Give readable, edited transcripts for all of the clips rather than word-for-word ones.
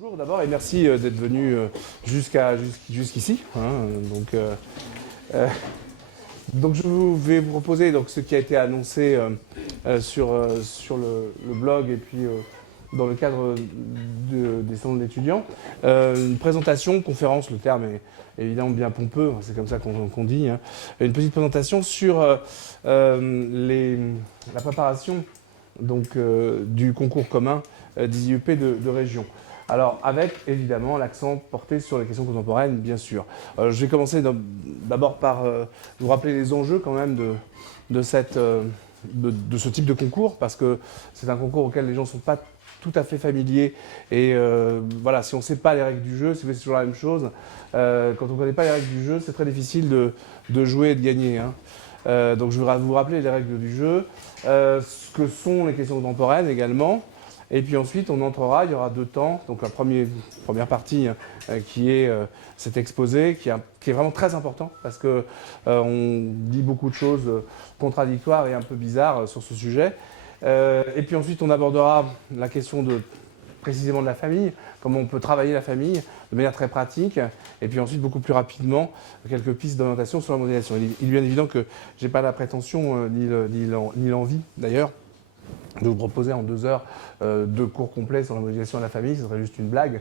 Bonjour d'abord et merci d'être venu jusqu'ici. Euh, donc je vais vous proposer donc, ce qui a été annoncé sur le blog et puis dans le cadre des salons d'étudiants. Une présentation, conférence, le terme est évidemment bien pompeux, c'est comme ça qu'on dit. Hein. Une petite présentation sur la préparation donc, du concours commun des IEP de région. Alors, avec évidemment l'accent porté sur les questions contemporaines, bien sûr. Je vais commencer d'abord par vous rappeler les enjeux quand même de ce type de concours, parce que c'est un concours auquel les gens ne sont pas tout à fait familiers. Et voilà, si on ne sait pas les règles du jeu, c'est toujours la même chose. Quand on ne connaît pas les règles du jeu, c'est très difficile de jouer et de gagner. Hein. Donc je vais vous rappeler les règles du jeu, ce que sont les questions contemporaines également. Et puis ensuite, on entrera, il y aura 2 temps. Donc la première partie qui est cet exposé, qui est vraiment très important parce qu'on dit beaucoup de choses contradictoires et un peu bizarres sur ce sujet. Et puis ensuite, on abordera la question précisément de la famille, comment on peut travailler la famille de manière très pratique. Et puis ensuite, beaucoup plus rapidement, quelques pistes d'orientation sur la modélisation. Il est bien évident que je n'ai pas la prétention ni l'envie d'ailleurs de vous proposer en 2 heures 2 cours complets sur la modélisation de la famille, ce serait juste une blague.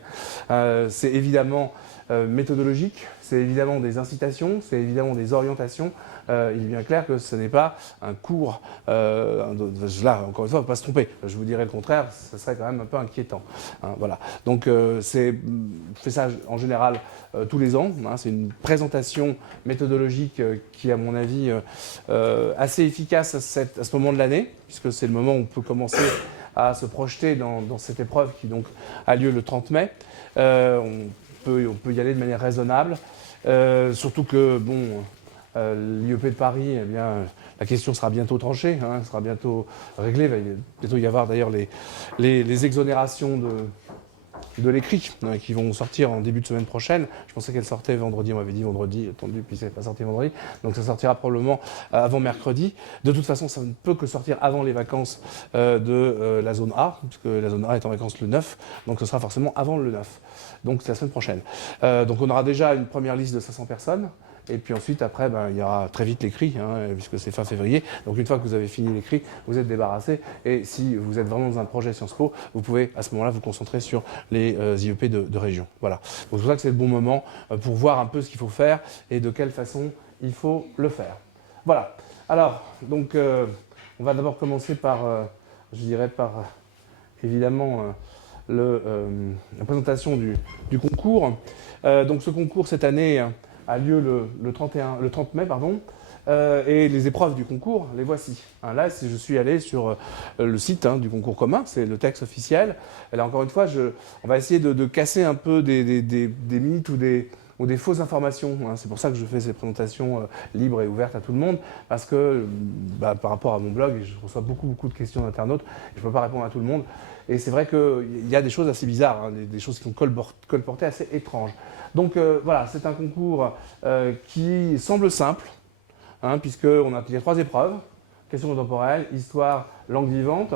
C'est évidemment méthodologique, c'est évidemment des incitations, c'est évidemment des orientations. Il est bien clair que ce n'est pas un cours, là encore une fois, il ne faut pas se tromper, je vous dirais le contraire, ce serait quand même un peu inquiétant. Hein, voilà. Donc je fais ça en général tous les ans, hein, c'est une présentation méthodologique qui est à mon avis assez efficace à ce moment de l'année, puisque c'est le moment où on peut commencer à se projeter dans cette épreuve qui donc a lieu le 30 mai. On peut y aller de manière raisonnable, surtout que bon, l'IEP de Paris, eh bien, la question sera bientôt tranchée, hein, sera bientôt réglée. Il va bientôt y avoir d'ailleurs les exonérations de l'écrit qui vont sortir en début de semaine prochaine. Je pensais qu'elles sortaient vendredi, on m'avait dit vendredi, attendu, puis ça n'est pas sorti vendredi. Donc ça sortira probablement avant mercredi. De toute façon, ça ne peut que sortir avant les vacances de la zone A, puisque la zone A est en vacances le 9, donc ce sera forcément avant le 9. Donc c'est la semaine prochaine. Donc on aura déjà une première liste de 500 personnes. Et puis ensuite, après, il y aura très vite l'écrit, hein, puisque c'est fin février. Donc une fois que vous avez fini l'écrit, vous êtes débarrassé. Et si vous êtes vraiment dans un projet Sciences Po, vous pouvez à ce moment-là vous concentrer sur les IEP de région. Voilà. Donc c'est pour ça que c'est le bon moment pour voir un peu ce qu'il faut faire et de quelle façon il faut le faire. Voilà. Alors, donc, on va d'abord commencer par, je dirais, par évidemment la présentation du concours. Donc ce concours cette année a lieu le 30 mai, et les épreuves du concours, les voici. Hein, là, je suis allé sur le site du concours commun, c'est le texte officiel. Et là, encore une fois, on va essayer de casser un peu des mythes ou des fausses informations. Hein. C'est pour ça que je fais ces présentations libres et ouvertes à tout le monde, parce que par rapport à mon blog, je reçois beaucoup de questions d'internautes, et je ne peux pas répondre à tout le monde. Et c'est vrai qu'il y a des choses assez bizarres, hein, des choses qui sont colportées assez étranges. Donc voilà, c'est un concours qui semble simple, hein, puisqu'on a 3 épreuves, questions contemporaines, histoire, langue vivante,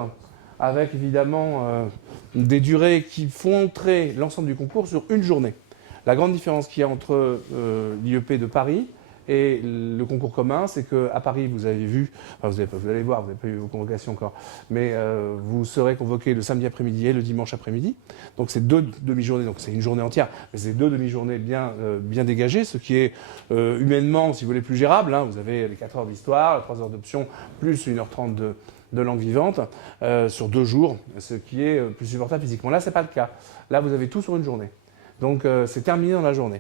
avec évidemment des durées qui font entrer l'ensemble du concours sur une journée. La grande différence qu'il y a entre l'IEP de Paris et le concours commun, c'est qu'à Paris, vous avez vu, enfin vous allez voir, vous n'avez pas eu vos convocations encore, mais vous serez convoqué le samedi après-midi et le dimanche après-midi. Donc c'est 2 demi-journées, donc c'est une journée entière, mais c'est 2 demi-journées bien dégagées, ce qui est humainement, si vous voulez, plus gérable. Hein. Vous avez les 4 heures d'histoire, 3 heures d'option, plus 1h30 de langue vivante sur 2 jours, ce qui est plus supportable physiquement. Là, ce n'est pas le cas. Là, vous avez tout sur une journée. Donc c'est terminé dans la journée.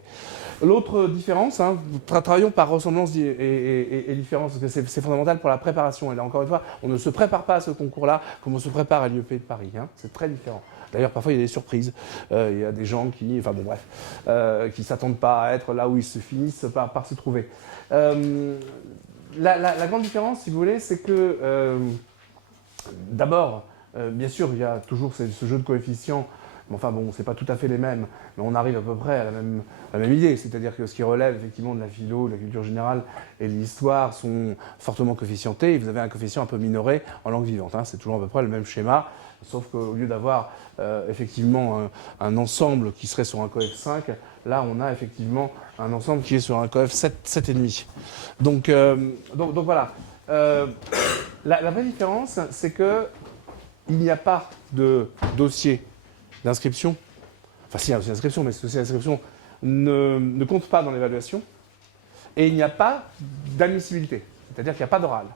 L'autre différence, hein, travaillons par ressemblance et différence, parce que c'est fondamental pour la préparation. Et là, encore une fois, on ne se prépare pas à ce concours-là comme on se prépare à l'IEP de Paris. Hein. C'est très différent. D'ailleurs, parfois, il y a des surprises. Il y a des gens qui, enfin bon, bref, qui ne s'attendent pas à être là où ils se finissent par se trouver. La grande différence, si vous voulez, c'est que, d'abord, bien sûr, il y a toujours ce jeu de coefficients. Enfin bon, c'est pas tout à fait les mêmes, mais on arrive à peu près à la même idée. C'est-à-dire que ce qui relève effectivement de la philo, de la culture générale et de l'histoire sont fortement coefficientés. Et vous avez un coefficient un peu minoré en langue vivante. Hein. C'est toujours à peu près le même schéma. sauf qu'au lieu d'avoir effectivement un ensemble qui serait sur un coef 5, là on a effectivement un ensemble qui est sur un coef 7, 7,5. Donc voilà. La vraie différence, c'est qu'il n'y a pas de dossier d'inscription. Enfin, si, il y a un dossier d'inscription, mais ce dossier d'inscription ne compte pas dans l'évaluation. Et il n'y a pas d'admissibilité, c'est-à-dire qu'il n'y a pas d'oral.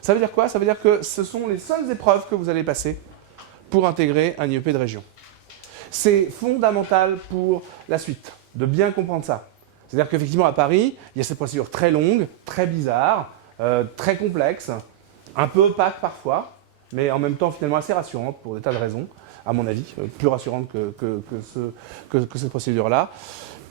Ça veut dire quoi? Ça veut dire que ce sont les seules épreuves que vous allez passer pour intégrer un IEP de région. C'est fondamental pour la suite, de bien comprendre ça. C'est-à-dire qu'effectivement, à Paris, il y a cette procédure très longue, très bizarre, très complexe, un peu opaque parfois, mais en même temps finalement assez rassurante pour des tas de raisons, à mon avis, plus rassurante que cette procédure-là.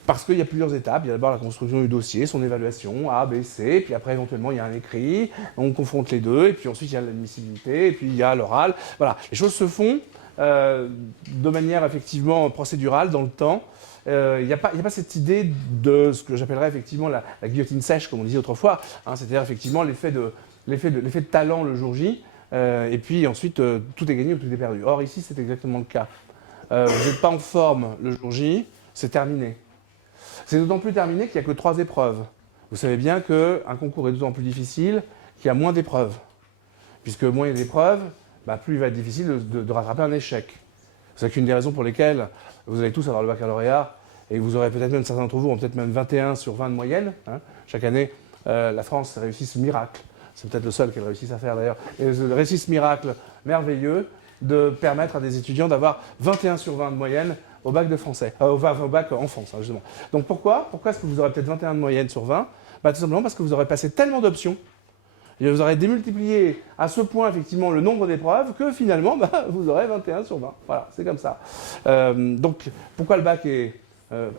Parce qu'il y a plusieurs étapes. Il y a d'abord la construction du dossier, son évaluation, A, B, C, puis après éventuellement il y a un écrit, on confronte les deux, et puis ensuite il y a l'admissibilité, et puis il y a l'oral. Voilà, les choses se font de manière effectivement procédurale dans le temps. Il n'y a pas cette idée de ce que j'appellerais effectivement la guillotine sèche, comme on disait autrefois, hein, c'est-à-dire effectivement l'effet de talent le jour J, et puis ensuite tout est gagné ou tout est perdu. Or ici c'est exactement le cas. Vous n'êtes pas en forme le jour J, c'est terminé. C'est d'autant plus terminé qu'il n'y a que 3 épreuves. Vous savez bien qu'un concours est d'autant plus difficile qu'il y a moins d'épreuves. Puisque moins il y a d'épreuves, plus il va être difficile de rattraper un échec. C'est qu'une des raisons pour lesquelles vous allez tous avoir le baccalauréat, et vous aurez peut-être même, certains d'entre vous ont peut-être même 21 sur 20 de moyenne. Hein. Chaque année, la France réussit ce miracle. C'est peut-être le seul qu'elle réussisse à faire d'ailleurs. Et elle réussit ce miracle merveilleux de permettre à des étudiants d'avoir 21 sur 20 de moyenne au bac de français, au bac en France, hein, justement. Donc pourquoi est-ce que vous aurez peut-être 21 de moyenne sur 20? Tout simplement parce que vous aurez passé tellement d'options, et vous aurez démultiplié à ce point effectivement le nombre d'épreuves que finalement vous aurez 21 sur 20. Voilà, c'est comme ça. Donc pourquoi le bac est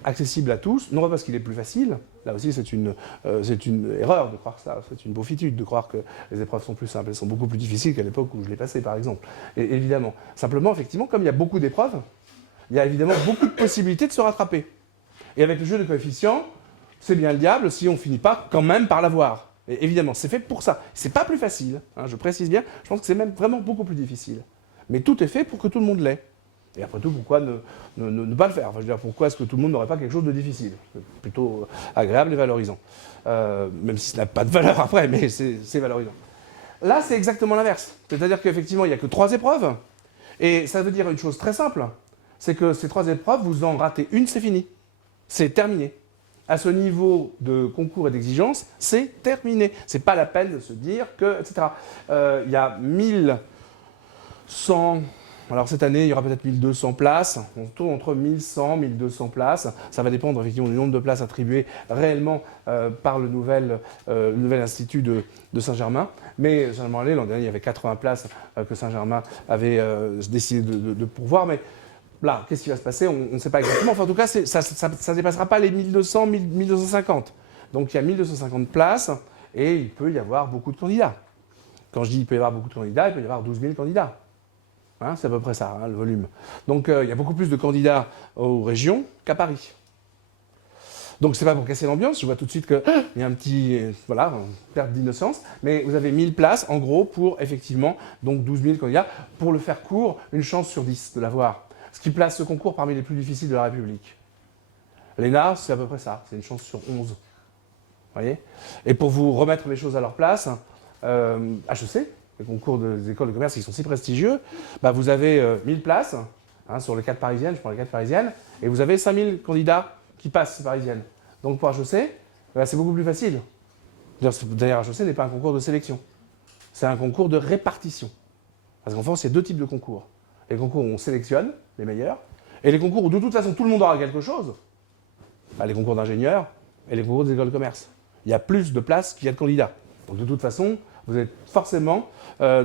accessible à tous? Non pas parce qu'il est plus facile, là aussi c'est une erreur de croire ça, c'est une beaufitude de croire que les épreuves sont plus simples, elles sont beaucoup plus difficiles qu'à l'époque où je l'ai passé par exemple. Et évidemment, simplement effectivement comme il y a beaucoup d'épreuves, il y a évidemment beaucoup de possibilités de se rattraper. Et avec le jeu de coefficients, c'est bien le diable si on ne finit pas quand même par l'avoir. Et évidemment, c'est fait pour ça. C'est pas plus facile, hein, je précise bien, je pense que c'est même vraiment beaucoup plus difficile. Mais tout est fait pour que tout le monde l'ait. Et après tout, pourquoi ne pas le faire? Enfin, je veux dire, pourquoi est-ce que tout le monde n'aurait pas quelque chose de difficile? C'est plutôt agréable et valorisant. Même si ça n'a pas de valeur après, mais c'est valorisant. Là, c'est exactement l'inverse. C'est-à-dire qu'effectivement, il n'y a que 3 épreuves. Et ça veut dire une chose très simple. C'est que ces 3 épreuves, vous en ratez une, c'est fini. C'est terminé. À ce niveau de concours et d'exigence, c'est terminé. C'est pas la peine de se dire que, etc. Il y a 1100, alors cette année, il y aura peut-être 1200 places. On tourne entre 1100 et 1200 places. Ça va dépendre effectivement du nombre de places attribuées réellement par le nouvel institut de Saint-Germain. Mais Saint-Germain-en-Laye, l'an dernier, il y avait 80 places que Saint-Germain avait décidé de pourvoir. Mais là, qu'est-ce qui va se passer? On ne sait pas exactement. Enfin, en tout cas, ça ne dépassera pas les 1200, 1250. Donc, il y a 1250 places et il peut y avoir beaucoup de candidats. Quand je dis il peut y avoir beaucoup de candidats, il peut y avoir 12 000 candidats. Hein, c'est à peu près ça, hein, le volume. Donc, il y a beaucoup plus de candidats aux régions qu'à Paris. Donc, c'est pas pour casser l'ambiance. Je vois tout de suite qu'il y a un petit, perte d'innocence. Mais vous avez 1000 places, en gros, pour effectivement, donc 12 000 candidats. Pour le faire court, une chance sur 10 de l'avoir. Ce qui place ce concours parmi les plus difficiles de la République. L'ENA, c'est à peu près ça, c'est une chance sur 11. Vous voyez? Et pour vous remettre les choses à leur place, HEC, les concours des écoles de commerce qui sont si prestigieux, vous avez 1000 places, hein, sur les 4 parisiennes, je prends les 4 parisiennes, et vous avez 5000 candidats qui passent ces parisiennes. Donc pour HEC, c'est beaucoup plus facile. D'ailleurs, HEC n'est pas un concours de sélection, c'est un concours de répartition. Parce qu'en France, il y a 2 types de concours. Les concours où on sélectionne les meilleurs, et les concours où de toute façon tout le monde aura quelque chose, les concours d'ingénieurs et les concours des écoles de commerce. Il y a plus de places qu'il y a de candidats. Donc de toute façon, vous êtes forcément a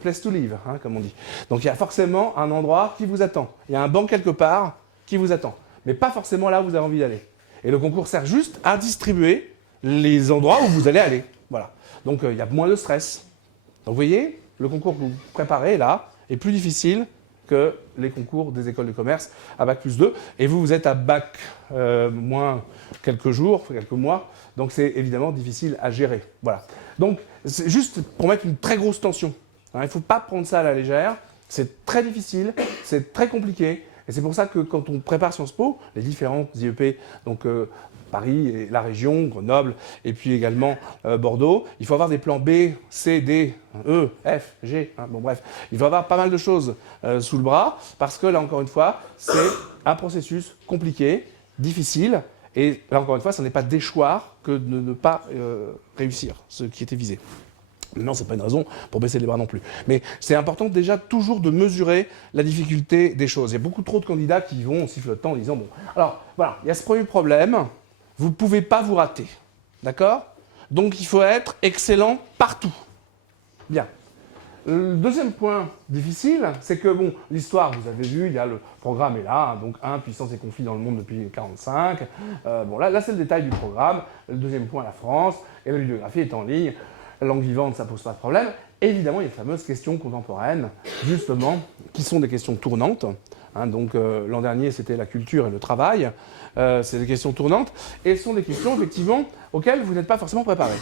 place to live, hein, comme on dit. Donc il y a forcément un endroit qui vous attend. Il y a un banc quelque part qui vous attend. Mais pas forcément là où vous avez envie d'aller. Et le concours sert juste à distribuer les endroits où vous allez aller. Voilà. Donc il y a moins de stress. Donc vous voyez, le concours que vous préparez là est plus difficile que les concours des écoles de commerce à Bac plus 2. Et vous êtes à Bac moins quelques jours, quelques mois. Donc c'est évidemment difficile à gérer. Voilà. Donc c'est juste pour mettre une très grosse tension. Hein, il ne faut pas prendre ça à la légère. C'est très difficile, c'est très compliqué. Et c'est pour ça que quand on prépare Sciences Po, les différentes IEP, donc Paris et la région, Grenoble, et puis également Bordeaux, il faut avoir des plans B, C, D, E, F, G, hein, bon bref, il faut avoir pas mal de choses sous le bras, parce que là encore une fois, c'est un processus compliqué, difficile, et là encore une fois, ce n'est pas déchoir que de ne pas réussir ce qui était visé. Non, ce n'est pas une raison pour baisser les bras non plus. Mais c'est important déjà toujours de mesurer la difficulté des choses. Il y a beaucoup trop de candidats qui vont en sifflotant en disant « Bon, alors voilà, il y a ce premier problème, vous ne pouvez pas vous rater. D'accord? Donc il faut être excellent partout. » Bien. Le deuxième point difficile, c'est que, bon, l'histoire, vous avez vu, il y a le programme est là, hein, donc 1, puissance et conflit dans le monde depuis 1945. Bon, là c'est le détail du programme. Le deuxième point, la France, et la bibliographie est en ligne. La langue vivante, ça ne pose pas de problème. Évidemment, il y a les fameuses questions contemporaines, justement, qui sont des questions tournantes. Hein, donc, l'an dernier, c'était la culture et le travail. C'est des questions tournantes. Et ce sont des questions, effectivement, auxquelles vous n'êtes pas forcément préparé.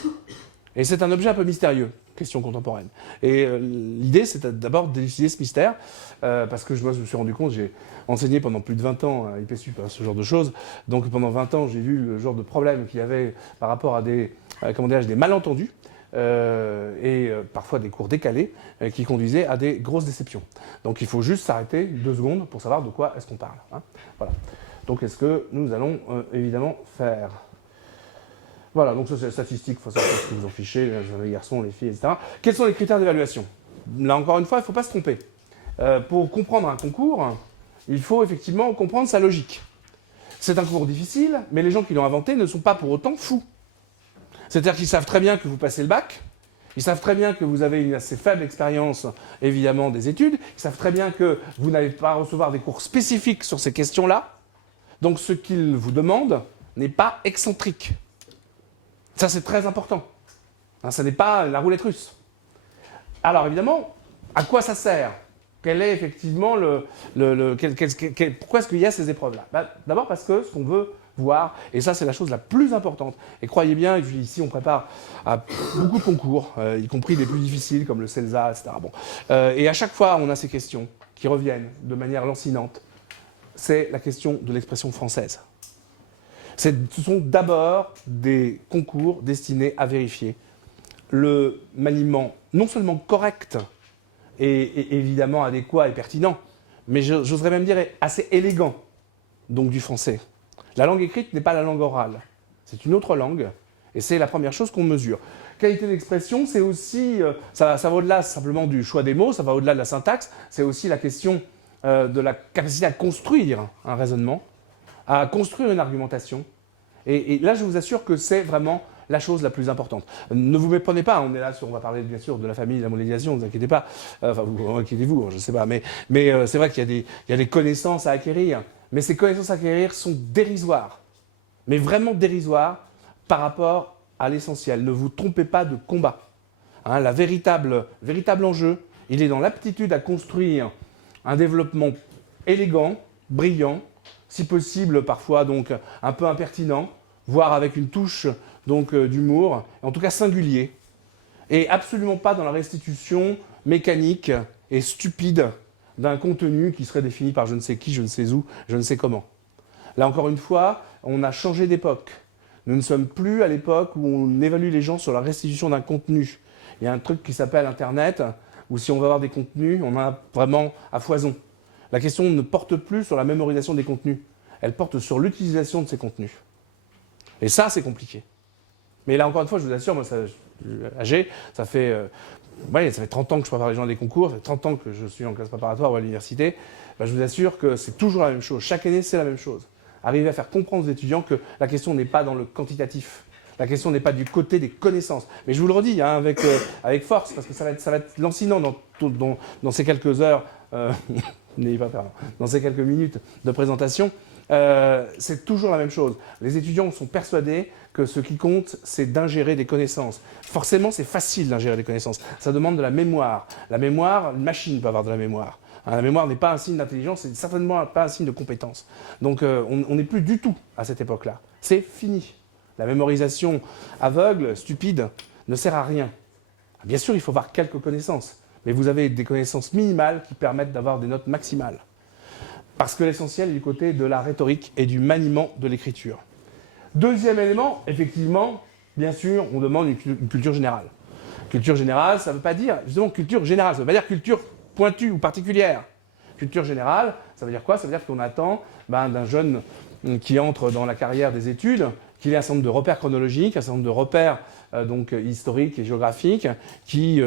Et c'est un objet un peu mystérieux, questions contemporaines. Et l'idée, c'est d'abord d'élucider ce mystère, parce que moi, je me suis rendu compte, j'ai enseigné pendant plus de 20 ans à IPSUP, ce genre de choses. Donc, pendant 20 ans, j'ai vu le genre de problème qu'il y avait par rapport à des malentendus. Parfois des cours décalés qui conduisaient à des grosses déceptions. Donc il faut juste s'arrêter 2 secondes pour savoir de quoi est-ce qu'on parle. Hein. Voilà. Donc est-ce que nous allons évidemment faire... Voilà, donc ça c'est la statistique, il faut savoir ce que vous en fichez, les garçons, les filles, etc. Quels sont les critères d'évaluation? Là encore une fois, il ne faut pas se tromper. Pour comprendre un concours, il faut effectivement comprendre sa logique. C'est un concours difficile, mais les gens qui l'ont inventé ne sont pas pour autant fous. C'est-à-dire qu'ils savent très bien que vous passez le bac, ils savent très bien que vous avez une assez faible expérience, évidemment, des études, ils savent très bien que vous n'allez pas recevoir des cours spécifiques sur ces questions-là, donc ce qu'ils vous demandent n'est pas excentrique. Ça, c'est très important. Hein, ça n'est pas la roulette russe. Alors, évidemment, à quoi ça sert? Quel est effectivement pourquoi est-ce qu'il y a ces épreuves-là? D'abord parce que ce qu'on veut voir, et ça c'est la chose la plus importante, et croyez bien, ici on prépare à beaucoup de concours, y compris des plus difficiles comme le CELSA, etc. Bon. Et à chaque fois on a ces questions qui reviennent de manière lancinante, c'est la question de l'expression française. Ce sont d'abord des concours destinés à vérifier le maniement non seulement correct et évidemment adéquat et pertinent, mais j'oserais même dire assez élégant, donc du français. La langue écrite n'est pas la langue orale, c'est une autre langue, et c'est la première chose qu'on mesure. Qualité d'expression, c'est aussi, ça va au-delà simplement du choix des mots, ça va au-delà de la syntaxe, c'est aussi la question de la capacité à construire un raisonnement, à construire une argumentation. Et là, je vous assure que c'est vraiment la chose la plus importante. Ne vous méprenez pas, on est là, on va parler bien sûr de la famille, de la modélisation, ne vous inquiétez pas, inquiétez-vous, je ne sais pas, mais c'est vrai qu'il y a des connaissances à acquérir, mais ces connaissances à acquérir sont dérisoires, mais vraiment dérisoires par rapport à l'essentiel. Ne vous trompez pas de combat. Hein, le véritable enjeu, il est dans l'aptitude à construire un développement élégant, brillant, si possible parfois donc un peu impertinent, voire avec une touche donc d'humour, en tout cas singulier, et absolument pas dans la restitution mécanique et stupide d'un contenu qui serait défini par je ne sais qui, je ne sais où, je ne sais comment. Là encore une fois, on a changé d'époque. Nous ne sommes plus à l'époque où on évalue les gens sur la restitution d'un contenu. Il y a un truc qui s'appelle Internet, où si on va avoir des contenus, on en a vraiment à foison. La question ne porte plus sur la mémorisation des contenus, elle porte sur l'utilisation de ces contenus. Et ça, c'est compliqué. Mais là, encore une fois, je vous assure, moi, je suis âgé, ça fait 30 ans que je prépare les gens à des concours, ça fait 30 ans que je suis en classe préparatoire ou à l'université. Je vous assure que c'est toujours la même chose. Chaque année, c'est la même chose. Arriver à faire comprendre aux étudiants que la question n'est pas dans le quantitatif. La question n'est pas du côté des connaissances. Mais je vous le redis hein, avec force, parce que ça va être lancinant dans ces quelques heures, n'ayez pas peur, dans ces quelques minutes de présentation. C'est toujours la même chose. Les étudiants sont persuadés que ce qui compte, c'est d'ingérer des connaissances. Forcément, c'est facile d'ingérer des connaissances. Ça demande de la mémoire. La mémoire, une machine peut avoir de la mémoire. La mémoire n'est pas un signe d'intelligence, c'est certainement pas un signe de compétence. Donc on n'est plus du tout à cette époque-là. C'est fini. La mémorisation aveugle, stupide, ne sert à rien. Bien sûr, il faut avoir quelques connaissances, mais vous avez des connaissances minimales qui permettent d'avoir des notes maximales. Parce que l'essentiel est du côté de la rhétorique et du maniement de l'écriture. Deuxième élément, effectivement, bien sûr, on demande une culture générale. Culture générale, ça ne veut pas dire, justement, culture générale, ça ne veut pas dire culture pointue ou particulière. Culture générale, ça veut dire quoi? Ça veut dire qu'on attend d'un jeune qui entre dans la carrière des études, qu'il ait un certain nombre de repères chronologiques, un certain nombre de repères historiques et géographiques qui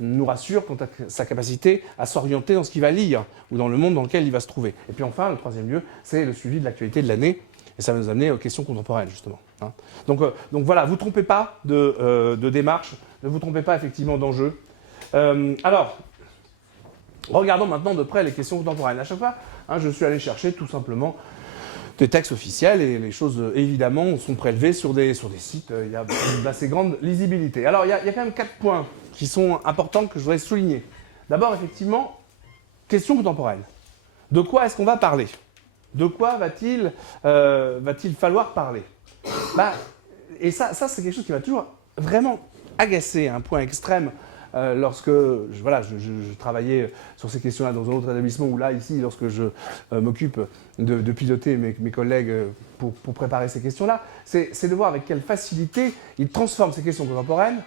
nous rassurent quant à sa capacité à s'orienter dans ce qu'il va lire ou dans le monde dans lequel il va se trouver. Et puis enfin, le troisième lieu, c'est le suivi de l'actualité de l'année. Et ça va nous amener aux questions contemporaines, justement. Hein. Donc voilà, vous ne vous trompez pas de démarche, ne vous trompez pas effectivement d'enjeu. Alors, regardons maintenant de près les questions contemporaines. À chaque fois, hein, je suis allé chercher tout simplement des textes officiels et les choses, évidemment, sont prélevées sur des sites. Il y a d'assez grande lisibilité. Alors, il y a quand même 4 points qui sont importants que je voudrais souligner. D'abord, effectivement, question contemporaine. De quoi est-ce qu'on va parler? De quoi va-t-il falloir parler? Et ça c'est quelque chose qui m'a toujours vraiment agacé, un point extrême, lorsque je travaillais sur ces questions-là dans un autre établissement, ou là, ici, lorsque je m'occupe de piloter mes collègues pour préparer ces questions-là, c'est de voir avec quelle facilité ils transforment ces questions contemporaines.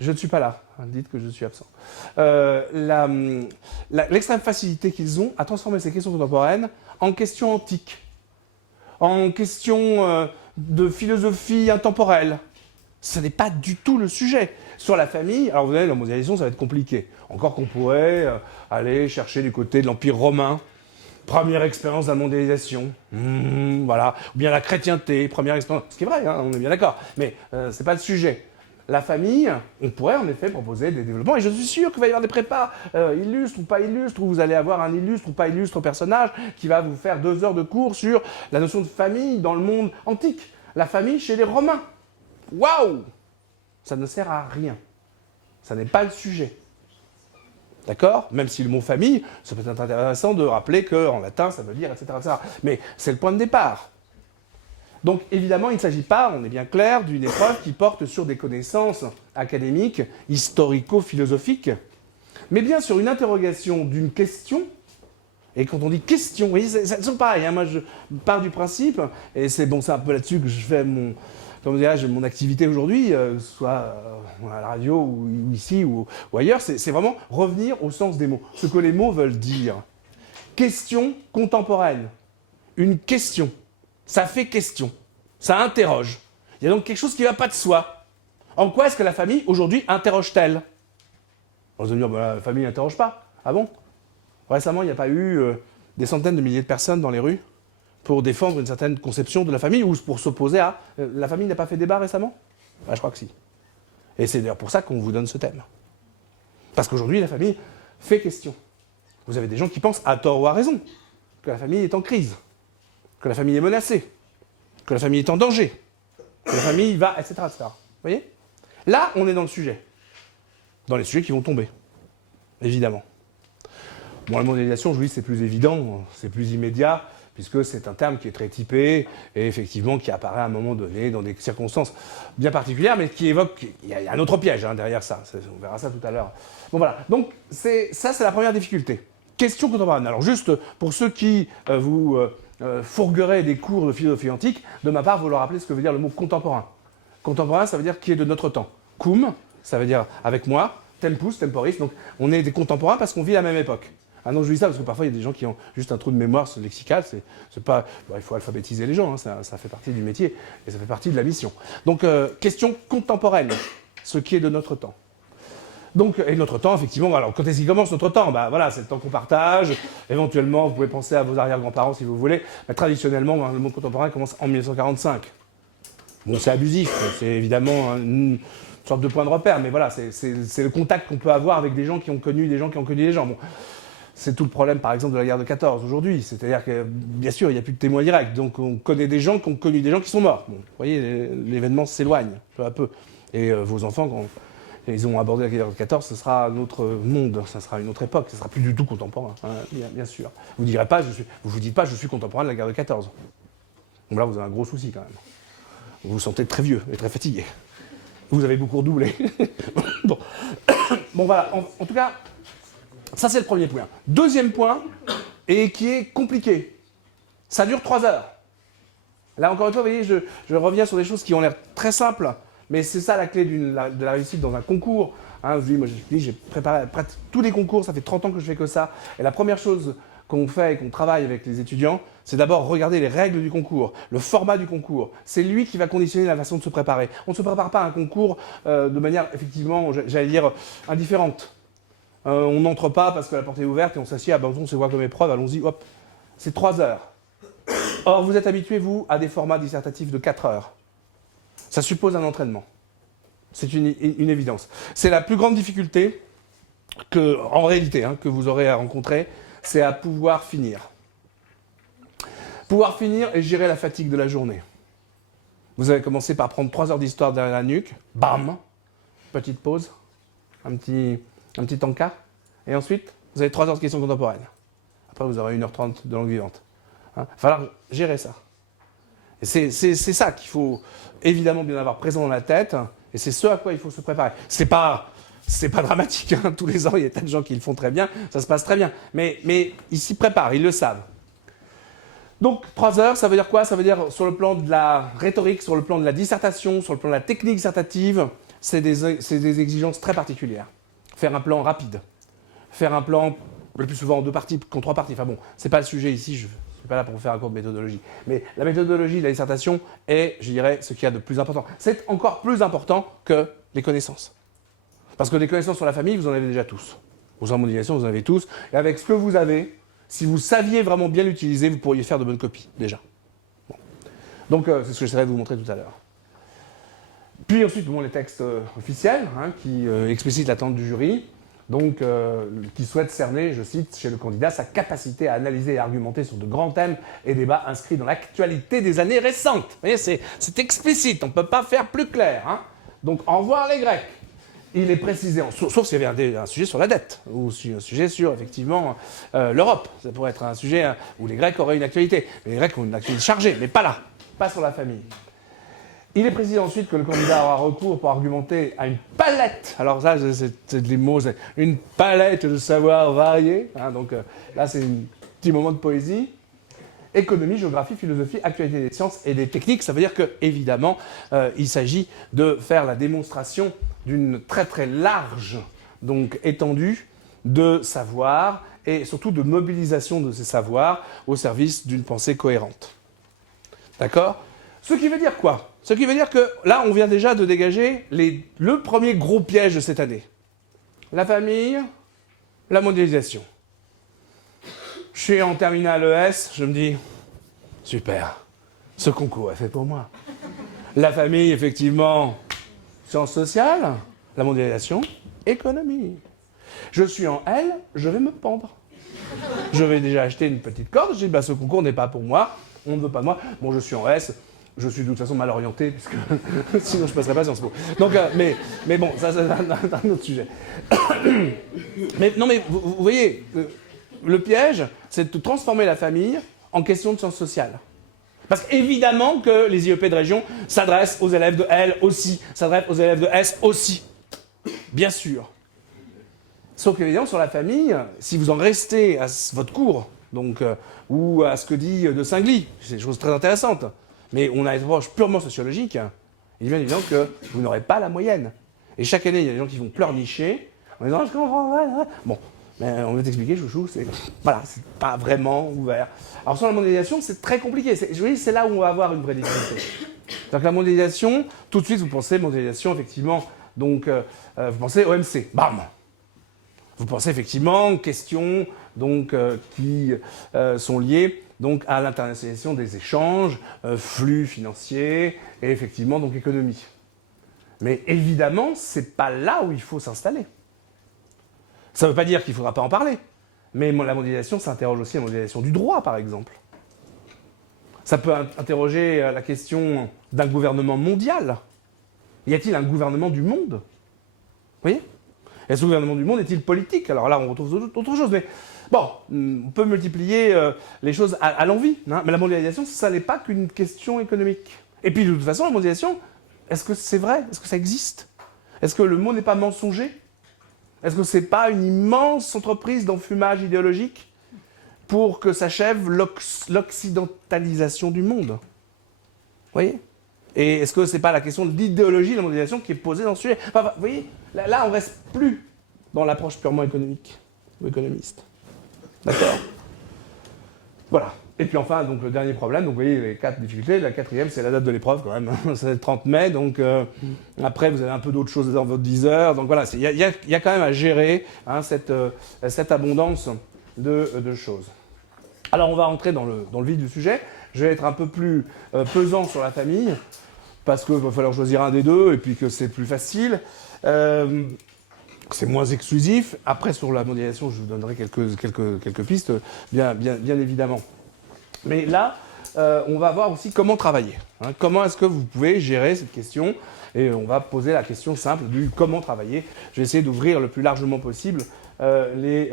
Je ne suis pas là, hein, dites que je suis absent. L'extrême facilité qu'ils ont à transformer ces questions contemporaines en questions antiques, en questions de philosophie intemporelle. Ce n'est pas du tout le sujet. Sur la famille, alors vous savez, la mondialisation, ça va être compliqué. Encore qu'on pourrait aller chercher du côté de l'Empire romain, première expérience de la mondialisation, voilà. Ou bien la chrétienté, première expérience, ce qui est vrai, hein, on est bien d'accord, mais ce n'est pas le sujet. La famille, on pourrait en effet proposer des développements, et je suis sûr qu'il va y avoir des prépas illustres ou pas illustres, où vous allez avoir un illustre ou pas illustre personnage qui va vous faire 2 heures de cours sur la notion de famille dans le monde antique. La famille chez les Romains. Waouh! Ça ne sert à rien. Ça n'est pas le sujet. D'accord? Même si le mot famille, ça peut être intéressant de rappeler qu'en latin, ça veut dire, etc., etc. Mais c'est le point de départ. Donc évidemment, il ne s'agit pas, on est bien clair, d'une épreuve qui porte sur des connaissances académiques, historico-philosophiques, mais bien sur une interrogation d'une question. Et quand on dit question, vous voyez, c'est pareil, hein, moi je pars du principe, et c'est un peu là-dessus que je fais mon activité aujourd'hui, soit à la radio ou ici ou ailleurs, c'est vraiment revenir au sens des mots, ce que les mots veulent dire. Question contemporaine, une question. Ça fait question, ça interroge. Il y a donc quelque chose qui ne va pas de soi. En quoi est-ce que la famille, aujourd'hui, interroge-t-elle? On va se dire, la famille n'interroge pas. Ah bon? Récemment, il n'y a pas eu des centaines de milliers de personnes dans les rues pour défendre une certaine conception de la famille ou pour s'opposer à... La famille n'a pas fait débat récemment? Je crois que si. Et c'est d'ailleurs pour ça qu'on vous donne ce thème. Parce qu'aujourd'hui, la famille fait question. Vous avez des gens qui pensent, à tort ou à raison, que la famille est en crise, que la famille est menacée, que la famille est en danger, que la famille va, etc., etc. Vous voyez? Là, on est dans le sujet. Dans les sujets qui vont tomber, évidemment. Bon, la mondialisation, je vous dis, c'est plus évident, c'est plus immédiat, puisque c'est un terme qui est très typé, et effectivement qui apparaît à un moment donné, dans des circonstances bien particulières, mais qui évoque... Il y a un autre piège derrière ça, on verra ça tout à l'heure. Bon voilà, donc ça c'est la première difficulté. Question contemporaine. Alors juste, pour ceux qui vous fourgueraient des cours de philosophie antique, de ma part, vous leur rappelez ce que veut dire le mot contemporain. Contemporain, ça veut dire qui est de notre temps. Cum, ça veut dire avec moi, tempus, temporis, donc on est des contemporains parce qu'on vit la même époque. Ah non, je dis ça parce que parfois il y a des gens qui ont juste un trou de mémoire lexical, c'est pas... il faut alphabétiser les gens, hein, ça fait partie du métier et ça fait partie de la mission. Donc, question contemporaine, ce qui est de notre temps. Donc, et notre temps, effectivement, alors quand est-ce qu'il commence notre temps? Voilà, c'est le temps qu'on partage, éventuellement vous pouvez penser à vos arrière-grands-parents si vous voulez, mais traditionnellement le monde contemporain commence en 1945. Bon, c'est abusif, c'est évidemment une sorte de point de repère, mais voilà, c'est le contact qu'on peut avoir avec des gens qui ont connu des gens qui ont connu des gens. Bon. C'est tout le problème, par exemple, de la guerre de 14 aujourd'hui. C'est-à-dire que, bien sûr, il n'y a plus de témoins directs. Donc, on connaît des gens qui ont connu des gens qui sont morts. Bon, vous voyez, l'événement s'éloigne peu à peu. Et vos enfants, quand ils ont abordé la guerre de 14, ce sera un autre monde, ce sera une autre époque. Ce ne sera plus du tout contemporain, hein, bien sûr. Vous ne vous dites pas, je suis contemporain de la guerre de 14. Donc là, vous avez un gros souci, quand même. Vous vous sentez très vieux et très fatigué. Vous avez beaucoup redoublé. Bon. Bon, voilà. En tout cas, ça, c'est le premier point. Deuxième point, et qui est compliqué. Ça dure 3 heures. Là, encore une fois, vous voyez, je reviens sur des choses qui ont l'air très simples, mais c'est ça la clé de la réussite dans un concours. Hein, moi, j'ai préparé tous les concours, ça fait 30 ans que je fais que ça. Et la première chose qu'on fait et qu'on travaille avec les étudiants, c'est d'abord regarder les règles du concours, le format du concours. C'est lui qui va conditionner la façon de se préparer. On ne se prépare pas à un concours de manière, effectivement, j'allais dire, indifférente. On n'entre pas parce que la porte est ouverte et on s'assied, ah ben on se voit comme épreuve, allons-y, hop. C'est 3 heures. Or, vous êtes habitués, vous, à des formats dissertatifs de 4 heures. Ça suppose un entraînement. C'est une évidence. C'est la plus grande difficulté en réalité, que vous aurez à rencontrer, c'est à pouvoir finir. Pouvoir finir et gérer la fatigue de la journée. Vous avez commencé par prendre 3 heures d'histoire derrière la nuque, bam, petite pause, un petit encart, et ensuite, vous avez 3 heures de questions contemporaines. Après, vous aurez 1h30 de langue vivante. Il va falloir gérer ça. Et c'est ça qu'il faut évidemment bien avoir présent dans la tête, et c'est ce à quoi il faut se préparer. C'est pas dramatique, tous les ans, il y a tas de gens qui le font très bien, ça se passe très bien. Mais ils s'y préparent, ils le savent. Donc, 3 heures, ça veut dire quoi? Ça veut dire, sur le plan de la rhétorique, sur le plan de la dissertation, sur le plan de la technique dissertative, c'est des exigences très particulières. Faire un plan rapide. Faire un plan, le plus souvent en 2 parties qu'en 3 parties. Enfin bon, c'est pas le sujet ici, je ne suis pas là pour vous faire un cours de méthodologie. Mais la méthodologie de la dissertation est, je dirais, ce qu'il y a de plus important. C'est encore plus important que les connaissances. Parce que des connaissances sur la famille, vous en avez déjà tous. Vos harmonisations, vous en avez tous. Et avec ce que vous avez, si vous saviez vraiment bien l'utiliser, vous pourriez faire de bonnes copies, déjà. Bon. Donc, c'est ce que j'essaierai de vous montrer tout à l'heure. Puis ensuite, les textes officiels, qui explicitent l'attente du jury, donc qui souhaite cerner, je cite, chez le candidat, sa capacité à analyser et argumenter sur de grands thèmes et débats inscrits dans l'actualité des années récentes. Vous voyez, c'est explicite, on ne peut pas faire plus clair. Donc, au revoir les Grecs. Il est précisé, sauf s'il y avait un sujet sur la dette, ou un sujet sur, effectivement, l'Europe. Ça pourrait être un sujet où les Grecs auraient une actualité. Les Grecs ont une actualité chargée, mais pas là, pas sur la famille. Il est précisé ensuite que le candidat aura recours pour argumenter à une palette. Alors ça, c'est des mots, c'est une palette de savoirs variés. Donc là, c'est un petit moment de poésie. Économie, géographie, philosophie, actualité des sciences et des techniques. Ça veut dire que, évidemment, il s'agit de faire la démonstration d'une très très large étendue de savoir et surtout de mobilisation de ces savoirs au service d'une pensée cohérente. D'accord? Ce qui veut dire quoi? Ce qui veut dire que là, on vient déjà de dégager le premier gros piège de cette année. La famille, la mondialisation. Je suis en terminale ES, je me dis, super, ce concours est fait pour moi. La famille, effectivement, sciences sociales, la mondialisation, économie. Je suis en L, je vais me pendre. Je vais déjà acheter une petite corde, je dis, ce concours n'est pas pour moi, on ne veut pas de moi. Bon, je suis en S, je suis de toute façon mal orienté, puisque sinon je ne passerais pas Sciences Po. Donc, mais bon, ça c'est un autre sujet. Mais vous voyez, le piège, c'est de transformer la famille en question de sciences sociales. Parce qu'évidemment que les IEP de région s'adressent aux élèves de L aussi, s'adressent aux élèves de S aussi. Bien sûr. Sauf qu'évidemment, sur la famille, si vous en restez à votre cours, ou à ce que dit de Saint-Gly, c'est des choses très intéressantes, mais on a une approche purement sociologique, il est bien évident que vous n'aurez pas la moyenne. Et chaque année, il y a des gens qui vont pleurnicher en disant « je comprends, ouais. » Bon, mais on va t'expliquer, chouchou, c'est pas vraiment ouvert. Alors sur la mondialisation, c'est très compliqué. Je vous dis, c'est là où on va avoir une vraie difficulté. Donc la mondialisation, tout de suite, vous pensez mondialisation, effectivement, vous pensez OMC, bam. Vous pensez effectivement questions qui sont liées à l'internationalisation des échanges, flux financiers et effectivement économie. Mais évidemment, c'est pas là où il faut s'installer. Ça ne veut pas dire qu'il ne faudra pas en parler. Mais la mondialisation s'interroge aussi la mondialisation du droit, par exemple. Ça peut interroger la question d'un gouvernement mondial. Y a-t-il un gouvernement du monde? Vous voyez? Et ce gouvernement du monde est-il politique? Alors là, on retrouve autre chose. Mais bon, on peut multiplier les choses à l'envi. Mais la mondialisation, ça n'est pas qu'une question économique. Et puis, de toute façon, la mondialisation, Est-ce que c'est vrai? Est-ce que ça existe? Est-ce que le mot n'est pas mensonger? Est-ce que c'est pas une immense entreprise d'enfumage idéologique pour que s'achève l'occidentalisation du monde? Vous voyez? Et est-ce que c'est pas la question de l'idéologie de la mondialisation qui est posée dans ce sujet? Enfin, vous voyez, là on reste plus dans l'approche purement économique ou économiste. D'accord? Voilà. Et puis enfin, donc le dernier problème, donc vous voyez les 4 difficultés. La quatrième, c'est la date de l'épreuve quand même. C'est le 30 mai, donc après vous avez un peu d'autres choses dans votre viseur. Donc voilà, il y a quand même à gérer cette abondance de choses. Alors on va rentrer dans le vif du sujet. Je vais être un peu plus pesant sur la famille, parce qu'il va falloir choisir un des deux, et puis que c'est plus facile. C'est moins exclusif. Après, sur la mondialisation, je vous donnerai quelques pistes, bien évidemment. Mais là, on va voir aussi comment travailler. Hein. Comment est-ce que vous pouvez gérer cette question? Et on va poser la question simple du comment travailler. Je vais essayer d'ouvrir le plus largement possible les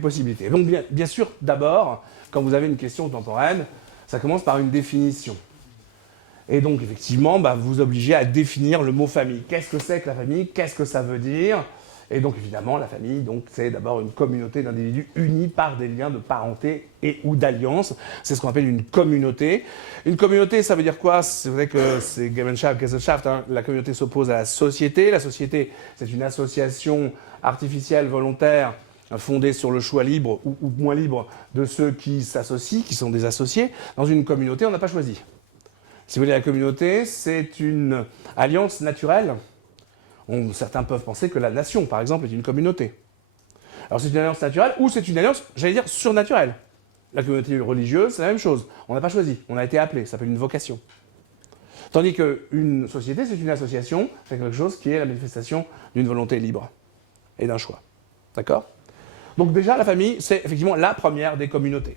possibilités. Donc, bien sûr, d'abord, quand vous avez une question contemporaine, ça commence par une définition. Et donc, effectivement, vous obligez à définir le mot famille. Qu'est-ce que c'est que la famille? Qu'est-ce que ça veut dire? Et donc, évidemment, la famille, c'est d'abord une communauté d'individus unis par des liens de parenté et ou d'alliance. C'est ce qu'on appelle une communauté. Une communauté, ça veut dire quoi? C'est vrai que c'est Gemeinschaft, Gesellschaft. Hein. La communauté s'oppose à la société. La société, c'est une association artificielle, volontaire, fondée sur le choix libre ou moins libre de ceux qui s'associent, qui sont des associés. Dans une communauté, on n'a pas choisi. Si vous voulez, la communauté, c'est une alliance naturelle. Certains peuvent penser que la nation, par exemple, est une communauté. Alors c'est une alliance naturelle ou c'est une alliance, j'allais dire, surnaturelle. La communauté religieuse, c'est la même chose. On n'a pas choisi, on a été appelé, ça s'appelle une vocation. Tandis qu'une société, c'est une association, c'est quelque chose qui est la manifestation d'une volonté libre et d'un choix. D'accord? Donc déjà, la famille, c'est effectivement la première des communautés.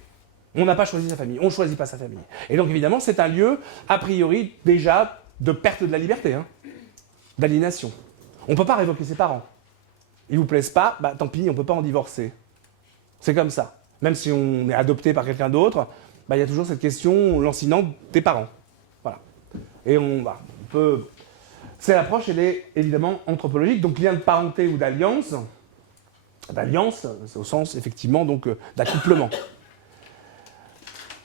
On n'a pas choisi sa famille, on ne choisit pas sa famille. Et donc évidemment, c'est un lieu, a priori, déjà, de perte de la liberté, hein, d'aliénation. On ne peut pas révoquer ses parents. Ils ne vous plaisent pas, tant pis, on ne peut pas en divorcer. C'est comme ça. Même si on est adopté par quelqu'un d'autre, il y a toujours cette question lancinante des parents. Voilà. Et on peut... Cette approche, elle est évidemment anthropologique, donc lien de parenté ou d'alliance. D'alliance, c'est au sens, effectivement, donc d'accouplement.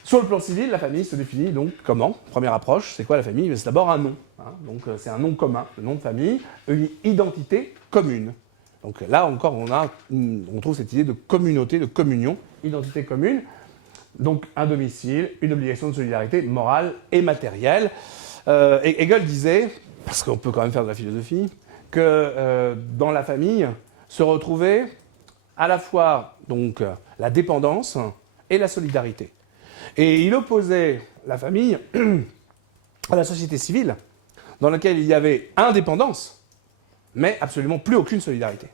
Sur le plan civil, la famille se définit donc comment? Première approche, c'est quoi la famille? C'est d'abord un nom. Hein. Donc c'est un nom commun, le nom de famille, une identité commune. Donc là encore, on trouve cette idée de communauté, de communion, identité commune. Donc un domicile, une obligation de solidarité morale et matérielle. Et Hegel disait, parce qu'on peut quand même faire de la philosophie, que dans la famille se retrouvait à la fois donc, la dépendance et la solidarité. Et il opposait la famille à la société civile, dans laquelle il y avait indépendance, mais absolument plus aucune solidarité.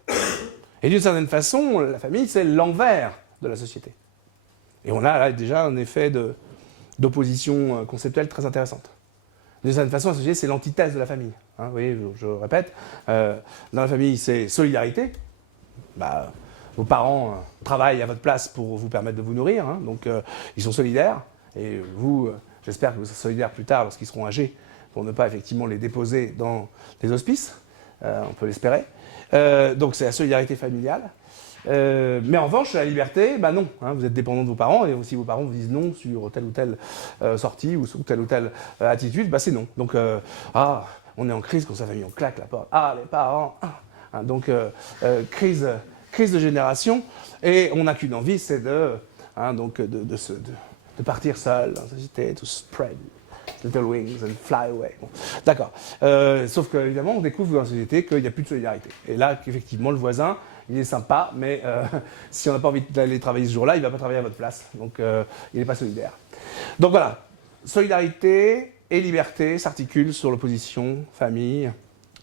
Et d'une certaine façon, la famille, c'est l'envers de la société. Et on a là déjà un effet d'opposition conceptuelle très intéressante. D'une certaine façon, la société, c'est l'antithèse de la famille. Hein, vous voyez, je répète, dans la famille, c'est solidarité. Vos parents travaillent à votre place pour vous permettre de vous nourrir, hein, donc ils sont solidaires. Et vous, j'espère que vous serez solidaires plus tard lorsqu'ils seront âgés, pour ne pas effectivement les déposer dans des hospices, on peut l'espérer. Donc c'est la solidarité familiale. Mais en revanche, la liberté, non. Hein, vous êtes dépendant de vos parents, et si vos parents vous disent non sur telle ou telle sortie ou sur telle ou telle attitude, c'est non. Donc, on est en crise quand sa famille, on claque la porte. Ah, les parents. Hein, donc, crise de génération, et on n'a qu'une envie, c'est de partir seul dans la société, to spread little wings and fly away. Bon, d'accord. Sauf qu'évidemment, on découvre dans la société qu'il n'y a plus de solidarité. Et là, qu'effectivement, le voisin, il est sympa, mais si on n'a pas envie d'aller travailler ce jour-là, il ne va pas travailler à votre place. Donc, il n'est pas solidaire. Donc voilà, solidarité et liberté s'articulent sur l'opposition famille,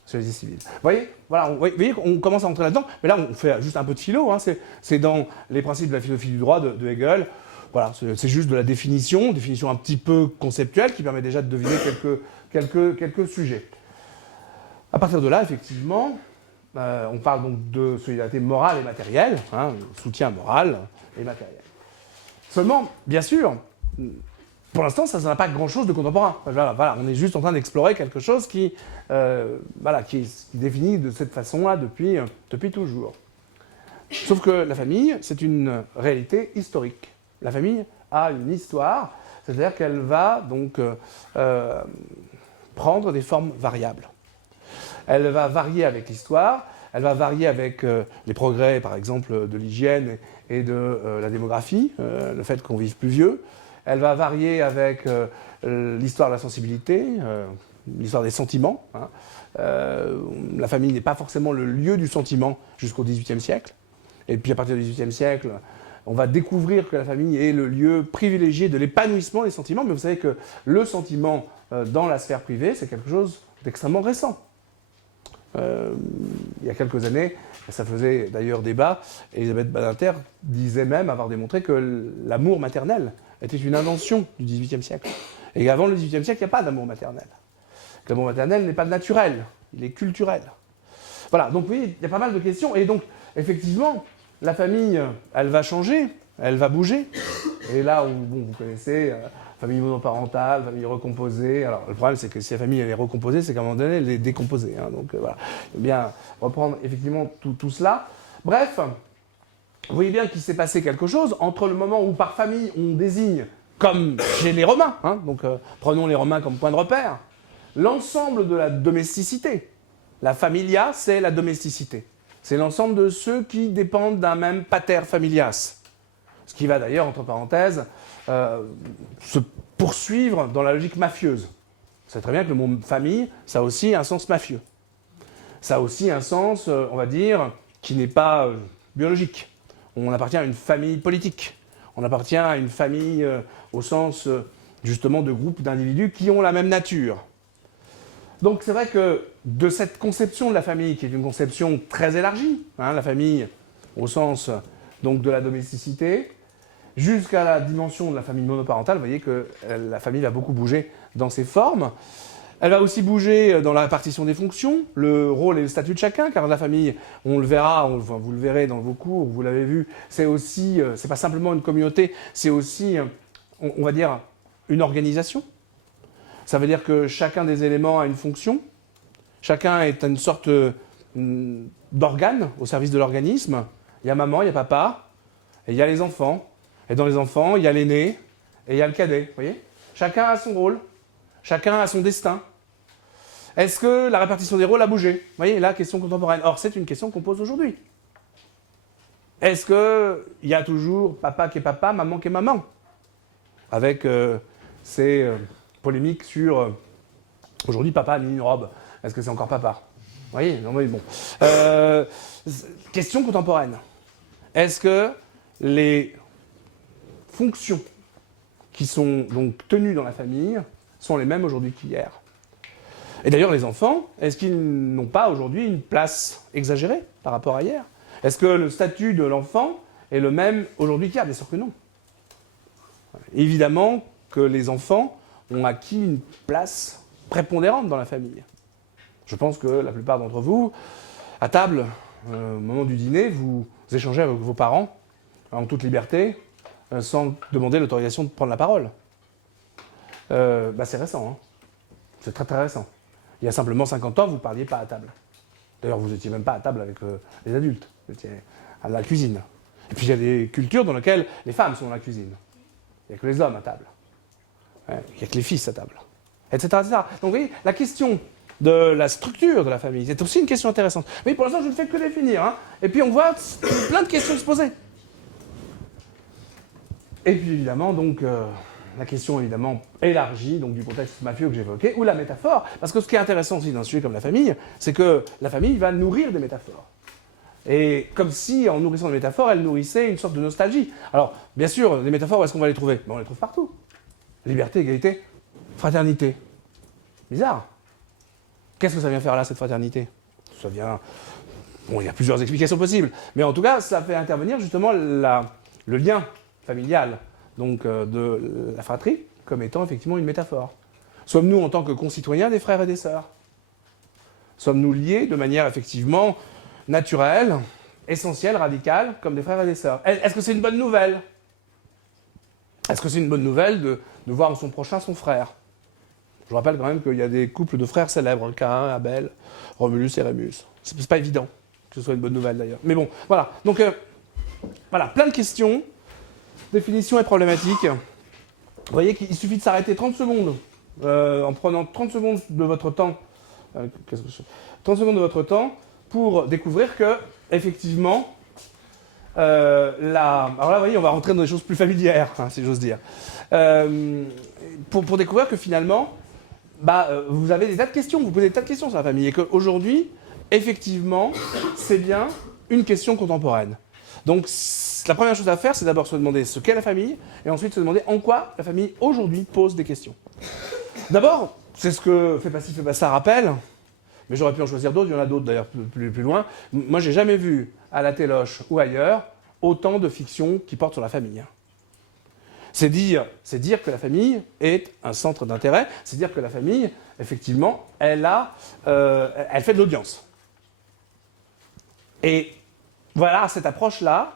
société civile. Vous voyez, voilà, vous voyez qu'on commence à entrer là-dedans, mais là, on fait juste un peu de philo. Hein, c'est dans les principes de la philosophie du droit de Hegel. Voilà, c'est juste de la définition un petit peu conceptuelle qui permet déjà de deviner quelques sujets. À partir de là, effectivement, on parle donc de solidarité morale et matérielle, hein, soutien moral et matériel. Seulement, bien sûr, pour l'instant, ça n'a pas grand-chose de contemporain. Voilà, on est juste en train d'explorer quelque chose qui est défini de cette façon-là depuis toujours. Sauf que la famille, c'est une réalité historique. La famille a une histoire, c'est-à-dire qu'elle va donc prendre des formes variables. Elle va varier avec l'histoire, elle va varier avec les progrès, par exemple, de l'hygiène et de la démographie, le fait qu'on vive plus vieux. Elle va varier avec l'histoire de la sensibilité, l'histoire des sentiments. Hein. La famille n'est pas forcément le lieu du sentiment jusqu'au XVIIIe siècle. Et puis à partir du XVIIIe siècle, on va découvrir que la famille est le lieu privilégié de l'épanouissement des sentiments. Mais vous savez que le sentiment dans la sphère privée, c'est quelque chose d'extrêmement récent. Il y a quelques années, ça faisait d'ailleurs débat, Elisabeth Badinter disait même avoir démontré que l'amour maternel était une invention du XVIIIe siècle. Et qu'avant le XVIIIe siècle, il n'y a pas d'amour maternel. L'amour maternel n'est pas naturel, il est culturel. Voilà, donc oui, il y a pas mal de questions. Et donc, effectivement, la famille, elle va changer, elle va bouger. Et là, vous connaissez, famille monoparentale, famille recomposée. Alors, le problème, c'est que si la famille elle est recomposée, c'est qu'à un moment donné, elle est décomposée. Hein. Donc, voilà. Il faut bien reprendre effectivement tout cela. Bref, vous voyez bien qu'il s'est passé quelque chose entre le moment où, par famille, on désigne, comme chez les Romains, hein, donc prenons les Romains comme point de repère, l'ensemble de la domesticité. La familia, c'est la domesticité. C'est l'ensemble de ceux qui dépendent d'un même pater familias. Ce qui va d'ailleurs, entre parenthèses, se poursuivre dans la logique mafieuse. C'est très bien que le mot famille, ça a aussi un sens mafieux. Ça a aussi un sens, on va dire, qui n'est pas biologique. On appartient à une famille politique. On appartient à une famille au sens, justement, de groupes d'individus qui ont la même nature. Donc c'est vrai que de cette conception de la famille, qui est une conception très élargie, hein, la famille au sens donc, de la domesticité, jusqu'à la dimension de la famille monoparentale, vous voyez que la famille va beaucoup bouger dans ses formes. Elle va aussi bouger dans la répartition des fonctions, le rôle et le statut de chacun, car la famille, on le verra, vous le verrez dans vos cours, vous l'avez vu, c'est aussi, c'est pas simplement une communauté, c'est aussi, on va dire, une organisation. Ça veut dire que chacun des éléments a une fonction, chacun est une sorte d'organe au service de l'organisme. Il y a maman, il y a papa, et il y a les enfants. Et dans les enfants, il y a l'aîné et il y a le cadet, vous voyez ? Chacun a son rôle, chacun a son destin. Est-ce que la répartition des rôles a bougé ? Vous voyez, là, question contemporaine. Or, c'est une question qu'on pose aujourd'hui. Est-ce qu'il y a toujours papa qui est papa, maman qui est maman ? Avec ces polémiques sur aujourd'hui, papa a mis une robe. Est-ce que c'est encore papa ? Vous voyez ? Non, mais bon. Question contemporaine. Est-ce que les fonctions qui sont donc tenues dans la famille sont les mêmes aujourd'hui qu'hier ? Et d'ailleurs, les enfants, est-ce qu'ils n'ont pas aujourd'hui une place exagérée par rapport à hier ? Est-ce que le statut de l'enfant est le même aujourd'hui qu'hier ? Bien sûr que non. Évidemment que les enfants ont acquis une place prépondérante dans la famille. Je pense que la plupart d'entre vous, à table, au moment du dîner, vous échangez avec vos parents en toute liberté, sans demander l'autorisation de prendre la parole. C'est récent, hein. C'est très très récent. Il y a simplement 50 ans, vous ne parliez pas à table. D'ailleurs, vous n'étiez même pas à table avec les adultes. Vous étiez à la cuisine. Et puis il y a des cultures dans lesquelles les femmes sont dans la cuisine. Il n'y a que les hommes à table. Il n'y a que les fils à table. Etc., etc. Donc vous voyez, la question de la structure de la famille, c'est aussi une question intéressante. Mais pour l'instant, je ne fais que définir. Hein. Et puis on voit plein de questions se poser. Et puis évidemment, donc, la question évidemment élargie donc, du contexte mafieux que j'évoquais, ou la métaphore. Parce que ce qui est intéressant aussi dans un sujet comme la famille, c'est que la famille va nourrir des métaphores. Et comme si, en nourrissant des métaphores, elle nourrissait une sorte de nostalgie. Alors, bien sûr, les métaphores, où est-ce qu'on va les trouver ? On les trouve partout. Liberté, égalité, fraternité. Bizarre. Qu'est-ce que ça vient faire là, cette fraternité ? Ça vient... Bon, il y a plusieurs explications possibles. Mais en tout cas, ça fait intervenir justement le lien familial, donc de la fratrie, comme étant effectivement une métaphore. Sommes-nous, en tant que concitoyens, des frères et des sœurs ? Sommes-nous liés de manière effectivement naturelle, essentielle, radicale, comme des frères et des sœurs ? Est-ce que c'est une bonne nouvelle ? Est-ce que c'est une bonne nouvelle de voir en son prochain son frère? Je vous rappelle quand même qu'il y a des couples de frères célèbres, Caïn, Abel, Romulus et Rémus. C'est pas évident que ce soit une bonne nouvelle d'ailleurs. Mais bon, voilà. Donc, voilà, plein de questions, définitions et problématiques. Vous voyez qu'il suffit de s'arrêter 30 secondes, en prenant 30 secondes de votre temps, 30 secondes de votre temps, pour découvrir que, effectivement, alors là, vous voyez, on va rentrer dans des choses plus familières, hein, si j'ose dire. Pour découvrir que finalement, vous avez des tas de questions, vous posez des tas de questions sur la famille, et qu'aujourd'hui, effectivement, c'est bien une question contemporaine. Donc, la première chose à faire, c'est d'abord se demander ce qu'est la famille, et ensuite se demander en quoi la famille, aujourd'hui, pose des questions. D'abord, c'est ce que Fais pas ci, fais pas ça rappelle, mais j'aurais pu en choisir d'autres, il y en a d'autres d'ailleurs plus loin. Moi, j'ai jamais vu, à la téloche ou ailleurs, autant de fiction qui portent sur la famille. C'est dire que la famille est un centre d'intérêt, c'est dire que la famille, effectivement, elle fait de l'audience. Et voilà, cette approche-là,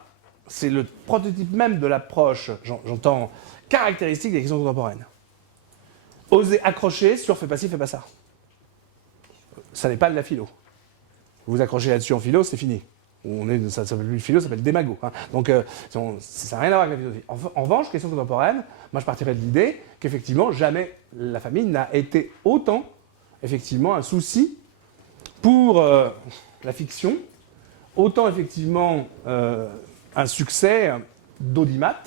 c'est le prototype même de l'approche, j'entends, caractéristique des questions contemporaines. Oser accrocher sur fais pas ci, fais pas ça. Ça n'est pas de la philo. Vous vous accrochez là-dessus en philo, c'est fini. Ça ne s'appelle plus philo, ça s'appelle démago. Hein. Donc, ça n'a rien à voir avec la philosophie. En revanche, question contemporaine, moi je partirais de l'idée qu'effectivement, jamais la famille n'a été autant, effectivement, un souci pour la fiction, autant, effectivement, un succès d'audimat,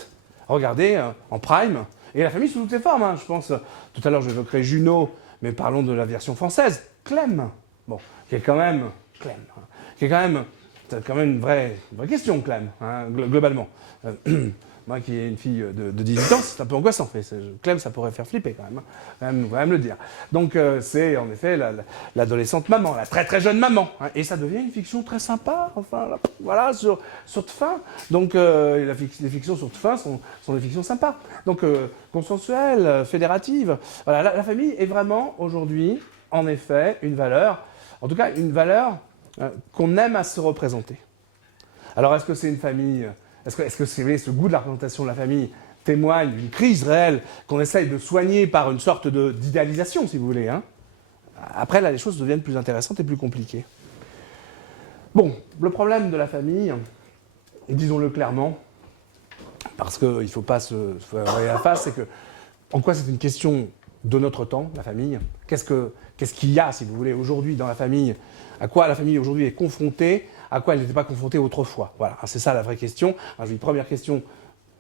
regardez, en prime, et la famille sous toutes ses formes. Hein. Je pense, tout à l'heure, j'évoquerai Junot, mais parlons de la version française, Clem. Bon, qui est quand même c'est quand même une vraie question, Clem, hein, globalement. Moi qui ai une fille de 18 ans, c'est un peu angoissant. Clem, ça pourrait faire flipper quand même, on va même le dire. Donc c'est en effet l'adolescente maman, la très très jeune maman. Hein, et ça devient une fiction très sympa, enfin, voilà, sur de fin. Donc les fictions sur de fin sont des fictions sympas. Donc consensuelles, fédératives. Voilà, la famille est vraiment aujourd'hui, en effet, une valeur, en tout cas une valeur qu'on aime à se représenter. Alors, est-ce que c'est une famille, est-ce que ce goût de la représentation de la famille témoigne d'une crise réelle qu'on essaye de soigner par une sorte d'idéalisation, si vous voulez, hein? Après, là, les choses deviennent plus intéressantes et plus compliquées. Bon, le problème de la famille, disons-le clairement, parce qu'il ne faut pas se voir la face, c'est que, en quoi c'est une question de notre temps, la famille? Qu'est-ce qu'il y a, si vous voulez, aujourd'hui dans la famille? À quoi la famille aujourd'hui est confrontée, à quoi elle n'était pas confrontée autrefois. Voilà, c'est ça la vraie question. Alors, première question,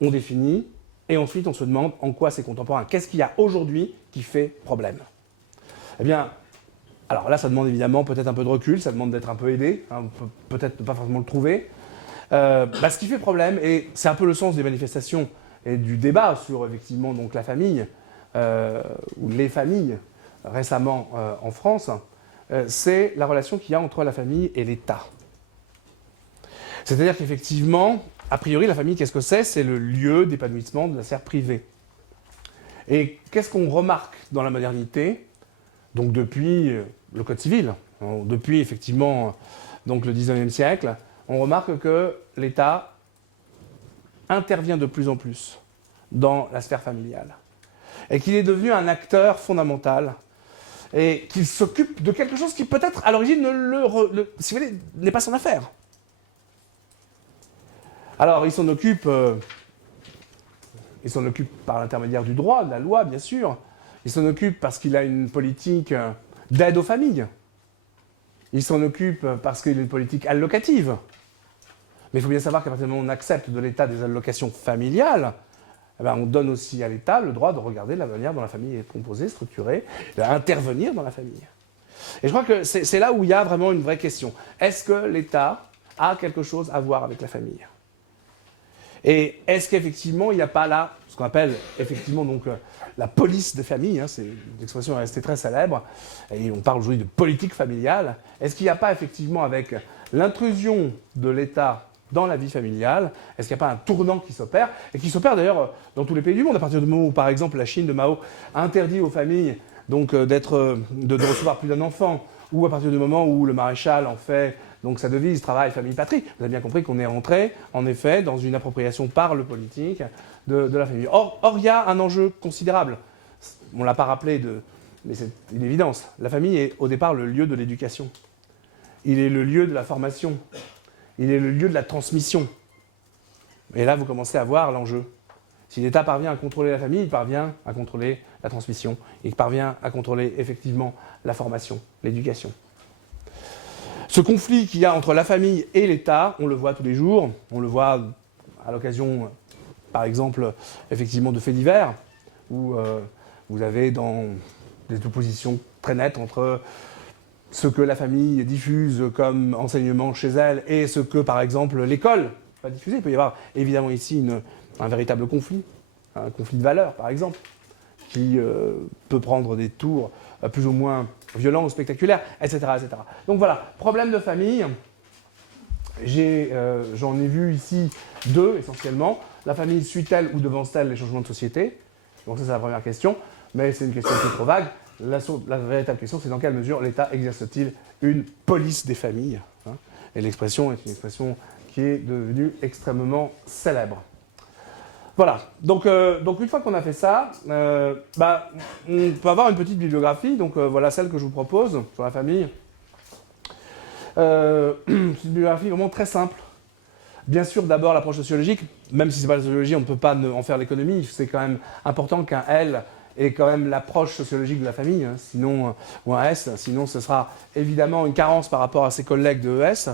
on définit, et ensuite on se demande en quoi c'est contemporain. Qu'est-ce qu'il y a aujourd'hui qui fait problème? Eh bien, alors là, ça demande évidemment peut-être un peu de recul, ça demande d'être un peu aidé, hein, peut-être ne pas forcément le trouver. Ce qui fait problème, et c'est un peu le sens des manifestations et du débat sur effectivement donc, la famille, ou les familles, récemment en France, c'est la relation qu'il y a entre la famille et l'État. C'est-à-dire qu'effectivement, a priori, la famille, qu'est-ce que c'est? C'est le lieu d'épanouissement de la sphère privée. Et qu'est-ce qu'on remarque dans la modernité? Donc depuis le Code civil, depuis effectivement donc le 19e siècle, on remarque que l'État intervient de plus en plus dans la sphère familiale. Et qu'il est devenu un acteur fondamental et qu'il s'occupe de quelque chose qui peut-être à l'origine si vous voulez, n'est pas son affaire. Alors il s'en occupe par l'intermédiaire du droit, de la loi bien sûr, il s'en occupe parce qu'il a une politique d'aide aux familles, il s'en occupe parce qu'il a une politique allocative. Mais il faut bien savoir qu'à partir du moment où on accepte de l'État des allocations familiales, on donne aussi à l'État le droit de regarder la manière dont la famille est composée, structurée, d'intervenir dans la famille. Et je crois que c'est là où il y a vraiment une vraie question. Est-ce que l'État a quelque chose à voir avec la famille? Et est-ce qu'effectivement, il n'y a pas là ce qu'on appelle effectivement donc, la police des familles, hein, c'est une expression restée très célèbre, et on parle aujourd'hui de politique familiale. Est-ce qu'il n'y a pas effectivement avec l'intrusion de l'État dans la vie familiale, est-ce qu'il n'y a pas un tournant qui s'opère, et qui s'opère d'ailleurs dans tous les pays du monde, à partir du moment où, par exemple, la Chine de Mao interdit aux familles donc, de recevoir plus d'un enfant, ou à partir du moment où le maréchal en fait donc sa devise travail, famille, patrie. Vous avez bien compris qu'on est rentré, en effet, dans une appropriation par le politique de la famille. Or, il y a un enjeu considérable. On ne l'a pas rappelé, mais c'est une évidence. La famille est au départ le lieu de l'éducation. Il est le lieu de la formation. Il est le lieu de la transmission. Et là, vous commencez à voir l'enjeu. Si l'État parvient à contrôler la famille, il parvient à contrôler la transmission. Il parvient à contrôler effectivement la formation, l'éducation. Ce conflit qu'il y a entre la famille et l'État, on le voit tous les jours. On le voit à l'occasion, par exemple, effectivement, de faits divers, où vous avez des oppositions très nettes entre ce que la famille diffuse comme enseignement chez elle et ce que, par exemple, l'école va diffuser. Il peut y avoir évidemment ici un véritable conflit, un conflit de valeurs, par exemple, qui peut prendre des tours plus ou moins violents ou spectaculaires, etc., etc. Donc voilà, problème de famille. J'en ai vu ici deux, essentiellement. La famille suit-elle ou devance-t-elle les changements de société? Donc ça, c'est la première question, mais c'est une question qui est trop vague. La véritable question, c'est dans quelle mesure l'État exerce-t-il une police des familles, hein? Et l'expression est une expression qui est devenue extrêmement célèbre. Voilà, donc une fois qu'on a fait ça, on peut avoir une petite bibliographie, donc voilà celle que je vous propose sur la famille. C'est une bibliographie vraiment très simple. Bien sûr, d'abord l'approche sociologique, même si ce n'est pas la sociologie, on ne peut pas en faire l'économie, c'est quand même important qu'un L ait quand même l'approche sociologique de la famille, hein, sinon, ou un S, sinon ce sera évidemment une carence par rapport à ses collègues de ES.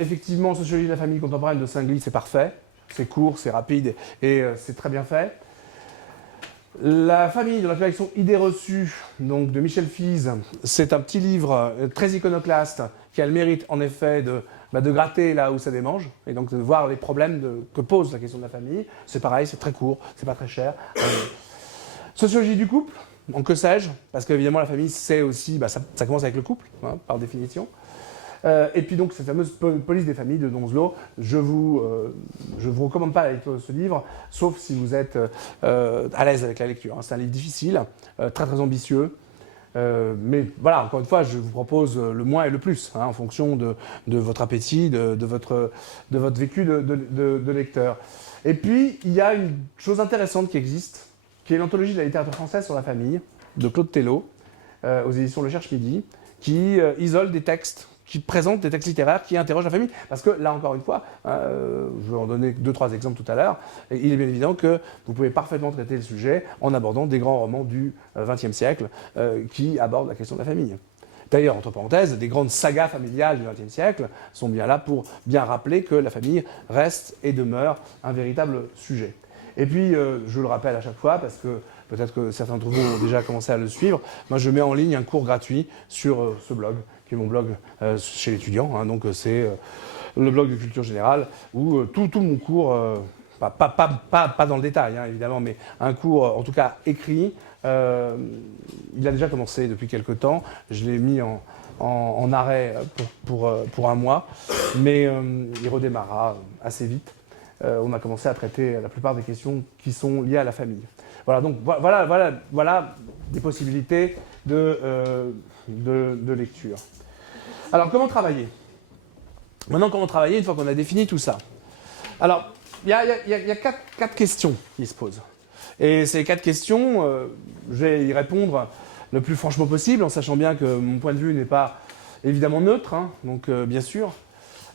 Effectivement, sociologie de la famille contemporaine de Singly, c'est parfait. C'est court, c'est rapide et c'est très bien fait. La famille de la collection Idées reçues, donc de Michel Fize, c'est un petit livre très iconoclaste qui a le mérite en effet de gratter là où ça démange et donc de voir les problèmes que pose la question de la famille. C'est pareil, c'est très court, c'est pas très cher. Sociologie du couple, en que sais-je, parce qu'évidemment la famille c'est aussi, ça commence avec le couple, hein, par définition. Et puis donc cette fameuse police des familles de Donzelot, je vous recommande pas la lecture de ce livre, sauf si vous êtes à l'aise avec la lecture. Hein. C'est un livre difficile, très très ambitieux, mais voilà, encore une fois, je vous propose le moins et le plus, hein, en fonction de votre appétit, de votre vécu de lecteur. Et puis, il y a une chose intéressante qui existe, qui est l'anthologie de la littérature française sur la famille, de Claude Tello, aux éditions Le Cherche Midi, qui isole des textes, qui présente des textes littéraires qui interrogent la famille. Parce que là, encore une fois, je vais en donner 2-3 exemples tout à l'heure, il est bien évident que vous pouvez parfaitement traiter le sujet en abordant des grands romans du XXe siècle qui abordent la question de la famille. D'ailleurs, entre parenthèses, des grandes sagas familiales du XXe siècle sont bien là pour bien rappeler que la famille reste et demeure un véritable sujet. Et puis, je le rappelle à chaque fois, parce que peut-être que certains d'entre vous ont déjà commencé à le suivre, moi je mets en ligne un cours gratuit sur ce blog, qui est mon blog chez l'étudiant, hein, donc c'est le blog de culture générale, où tout mon cours, pas dans le détail hein, évidemment, mais un cours en tout cas écrit, il a déjà commencé depuis quelque temps, je l'ai mis en arrêt pour un mois, mais il redémarrera assez vite. On a commencé à traiter la plupart des questions qui sont liées à la famille. Voilà, donc voilà des possibilités de lecture. Alors, comment travailler? Maintenant, comment travailler une fois qu'on a défini tout ça? Alors, il y a quatre questions qui se posent. Et ces 4 questions, je vais y répondre le plus franchement possible, en sachant bien que mon point de vue n'est pas évidemment neutre, hein, donc bien sûr.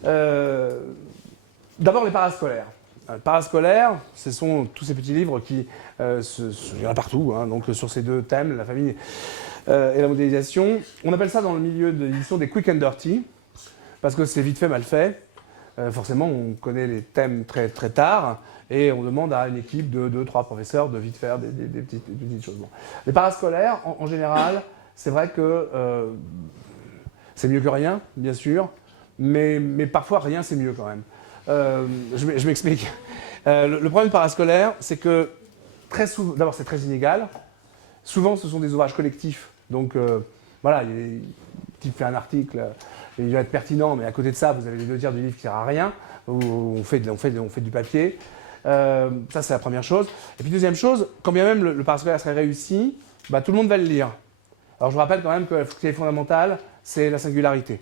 D'abord, les parascolaires. Les parascolaires, ce sont tous ces petits livres qui, il y en a partout, hein, donc sur ces 2 thèmes, la famille et la modélisation. On appelle ça dans le milieu de l'édition des quick and dirty, parce que c'est vite fait, mal fait. Forcément, on connaît les thèmes très, très tard, et on demande à une équipe de 2-3 professeurs de vite faire des petites choses. Bon. Les parascolaires, en général, c'est vrai que c'est mieux que rien, bien sûr, mais parfois rien c'est mieux quand même. Je m'explique. Le problème parascolaire, c'est que très souvent, d'abord c'est très inégal. Souvent, ce sont des ouvrages collectifs. Donc voilà, le type fait un article, il va être pertinent, mais à côté de ça, vous avez les 2 tiers du livre qui ne sert à rien, où on fait du papier. Ça, c'est la première chose. Et puis deuxième chose, quand bien même le parascolaire serait réussi, tout le monde va le lire. Alors je vous rappelle quand même que ce qui est fondamental, c'est la singularité.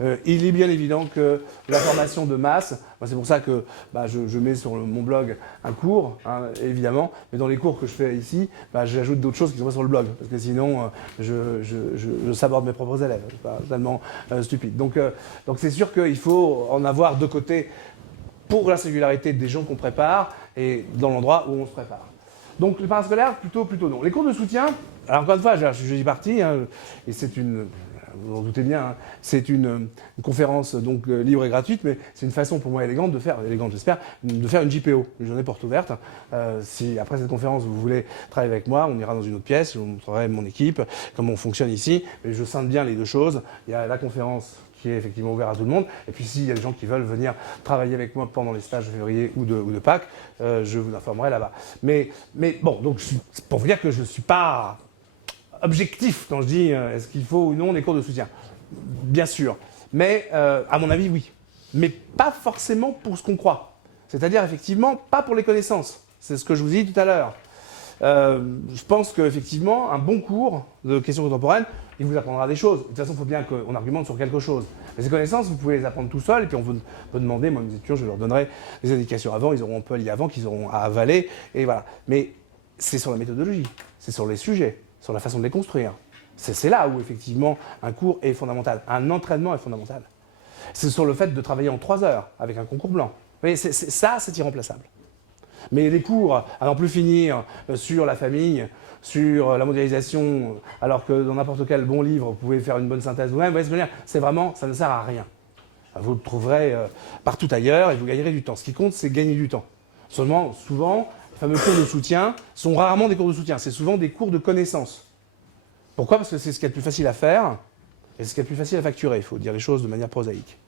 Il est bien évident que la formation de masse, c'est pour ça que je mets sur mon blog un cours, hein, évidemment, mais dans les cours que je fais ici, j'ajoute d'autres choses qui sont pas sur le blog, parce que sinon je saborde mes propres élèves, c'est pas tellement stupide. Donc c'est sûr qu'il faut en avoir de côté pour la singularité des gens qu'on prépare et dans l'endroit où on se prépare. Donc le parascolaire, plutôt non. Les cours de soutien, alors encore une fois, je suis jeudi parti, hein, et c'est une... Vous en doutez bien, hein, c'est une conférence donc libre et gratuite, mais c'est une façon pour moi élégante, j'espère, de faire une JPO, une journée porte ouverte. Si après cette conférence vous voulez travailler avec moi, on ira dans une autre pièce, je vous montrerai mon équipe, comment on fonctionne ici. Et je scinde bien les deux choses. Il y a la conférence qui est effectivement ouverte à tout le monde, et puis s'il y a des gens qui veulent venir travailler avec moi pendant les stages de février ou de Pâques, je vous informerai là-bas. Mais bon, donc c'est pour vous dire que je ne suis pas objectif quand je dis est-ce qu'il faut ou non des cours de soutien. Bien sûr, mais à mon avis, oui. Mais pas forcément pour ce qu'on croit. C'est-à-dire, effectivement, pas pour les connaissances. C'est ce que je vous ai dit tout à l'heure. Je pense qu'effectivement, un bon cours de questions contemporaines, il vous apprendra des choses. De toute façon, il faut bien qu'on argumente sur quelque chose. Mais ces connaissances, vous pouvez les apprendre tout seul, et puis on peut demander, moi, mes étudiants, je leur donnerai des indications avant, ils auront un peu à lire avant, qu'ils auront à avaler, et voilà. Mais c'est sur la méthodologie, c'est sur les sujets, sur la façon de les construire. C'est là où, effectivement, un cours est fondamental, un entraînement est fondamental. C'est sur le fait de travailler en 3 heures avec un concours blanc. Vous voyez, ça, c'est irremplaçable. Mais les cours à n'en plus finir sur la famille, sur la mondialisation, alors que dans n'importe quel bon livre, vous pouvez faire une bonne synthèse vous-même, vous voyez ce que je veux dire, c'est vraiment, ça ne sert à rien. Vous le trouverez partout ailleurs et vous gagnerez du temps. Ce qui compte, c'est gagner du temps. Seulement, souvent, les fameux cours de soutien sont rarement des cours de soutien, c'est souvent des cours de connaissances. Pourquoi ? Parce que c'est ce qui est le plus facile à faire et ce qui est le plus facile à facturer. Il faut dire les choses de manière prosaïque.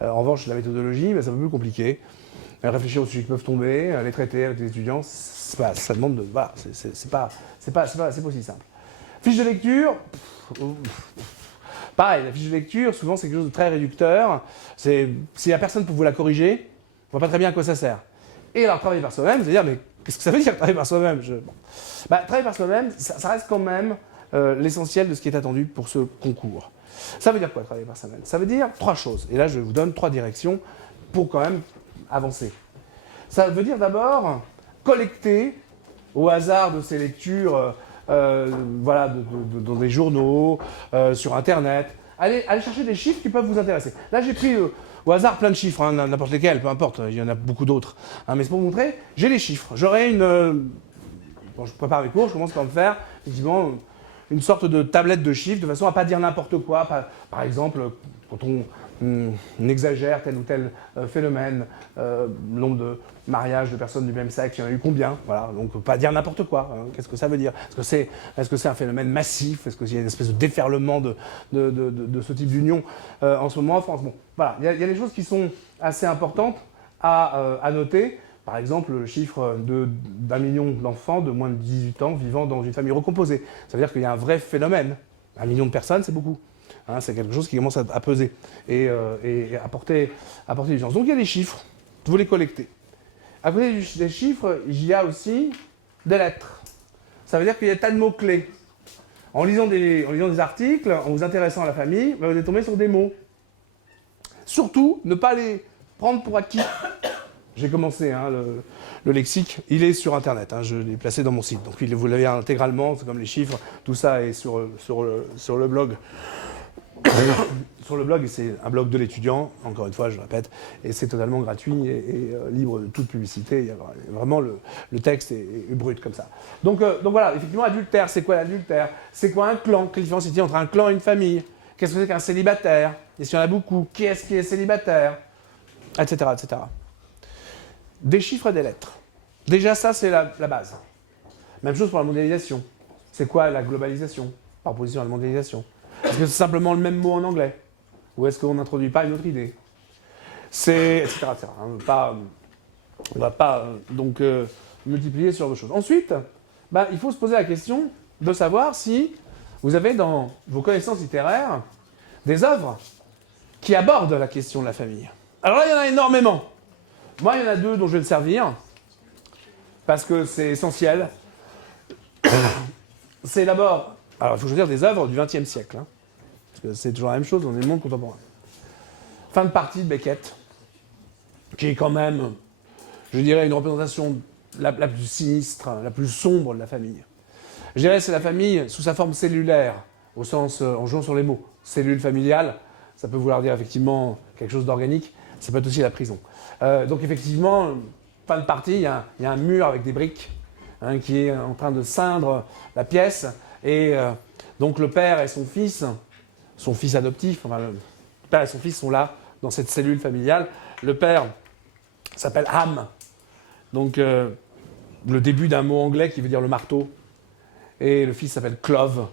En revanche, la méthodologie, c'est un peu plus compliqué. Réfléchir aux sujets qui peuvent tomber, les traiter avec les étudiants, ça demande de... Voilà, c'est pas aussi simple. Fiche de lecture, pareil, la fiche de lecture, souvent c'est quelque chose de très réducteur. S'il n'y a personne pour vous la corriger, on ne voit pas très bien à quoi ça sert. Et alors, travailler par soi-même, c'est-à-dire, mais qu'est-ce que ça veut dire travailler par soi-même travailler par soi-même, ça reste quand même l'essentiel de ce qui est attendu pour ce concours. Ça veut dire quoi, travailler par soi-même ? Ça veut dire 3 choses. Et là, je vous donne 3 directions pour quand même avancer. Ça veut dire d'abord collecter au hasard de ces lectures voilà, dans des journaux, sur Internet. Allez chercher des chiffres qui peuvent vous intéresser. Là, j'ai pris au hasard plein de chiffres, hein, n'importe lesquels, peu importe, il y en a beaucoup d'autres. Hein, mais c'est pour vous montrer, j'ai les chiffres. J'aurai une... Quand je prépare mes cours, je commence par me faire, effectivement, une sorte de tablette de chiffres, de façon à ne pas dire n'importe quoi. Par exemple, quand on exagère tel ou tel phénomène, le nombre de mariages de personnes du même sexe, il y en a eu combien, voilà, donc pas dire n'importe quoi, hein. Qu'est-ce que ça veut dire ? Est-ce que c'est un phénomène massif ? Est-ce qu'il y a une espèce de déferlement de ce type d'union en ce moment en France ? Bon, voilà, il y a des choses qui sont assez importantes à noter. Par exemple, le chiffre d'1 million d'enfants de moins de 18 ans vivant dans une famille recomposée. Ça veut dire qu'il y a un vrai phénomène. 1 million de personnes, c'est beaucoup. Hein, c'est quelque chose qui commence à peser et à porter du sens. Donc il y a des chiffres, vous les collectez. À côté des chiffres, il y a aussi des lettres. Ça veut dire qu'il y a tas de mots-clés. En lisant des articles, en vous intéressant à la famille, vous allez tomber sur des mots. Surtout, ne pas les prendre pour acquis. J'ai commencé, hein, le lexique, il est sur Internet, hein, je l'ai placé dans mon site. Donc vous l'avez intégralement, c'est comme les chiffres, tout ça est sur le blog. Sur le blog, et c'est un blog de l'étudiant, encore une fois, je le répète, et c'est totalement gratuit et libre de toute publicité. Il y a vraiment le texte est brut comme ça. Donc voilà, effectivement, adultère, c'est quoi l'adultère ? C'est quoi un clan ? Quelle différence il y a entre un clan et une famille ? Qu'est-ce que c'est qu'un célibataire ? Et s'il y en a beaucoup, qui est-ce qui est célibataire ? Etc., etc. Des chiffres et des lettres. Déjà, ça, c'est la base. Même chose pour la mondialisation. C'est quoi la globalisation par opposition à la mondialisation ? Est-ce que c'est simplement le même mot en anglais ? Ou est-ce qu'on n'introduit pas une autre idée ? C'est... etc. etc. On ne va pas donc multiplier ce genre de choses. Ensuite, il faut se poser la question de savoir si vous avez dans vos connaissances littéraires des œuvres qui abordent la question de la famille. Alors là, il y en a énormément. Moi, il y en a 2 dont je vais me servir, parce que c'est essentiel. C'est d'abord... Alors, il faut choisir des œuvres du XXe siècle, hein, parce que c'est toujours la même chose dans le monde contemporain. Fin de partie de Beckett, qui est quand même, je dirais, une représentation la plus sinistre, la plus sombre de la famille. Je dirais que c'est la famille sous sa forme cellulaire, au sens, en jouant sur les mots. Cellule familiale, ça peut vouloir dire effectivement quelque chose d'organique, ça peut être aussi la prison. Donc effectivement, fin de partie, il y a un mur avec des briques qui est en train de ceindre la pièce, et donc le père et son fils adoptif, enfin le père et son fils sont là, dans cette cellule familiale. Le père s'appelle Ham, donc le début d'un mot anglais qui veut dire le marteau, et le fils s'appelle Clove,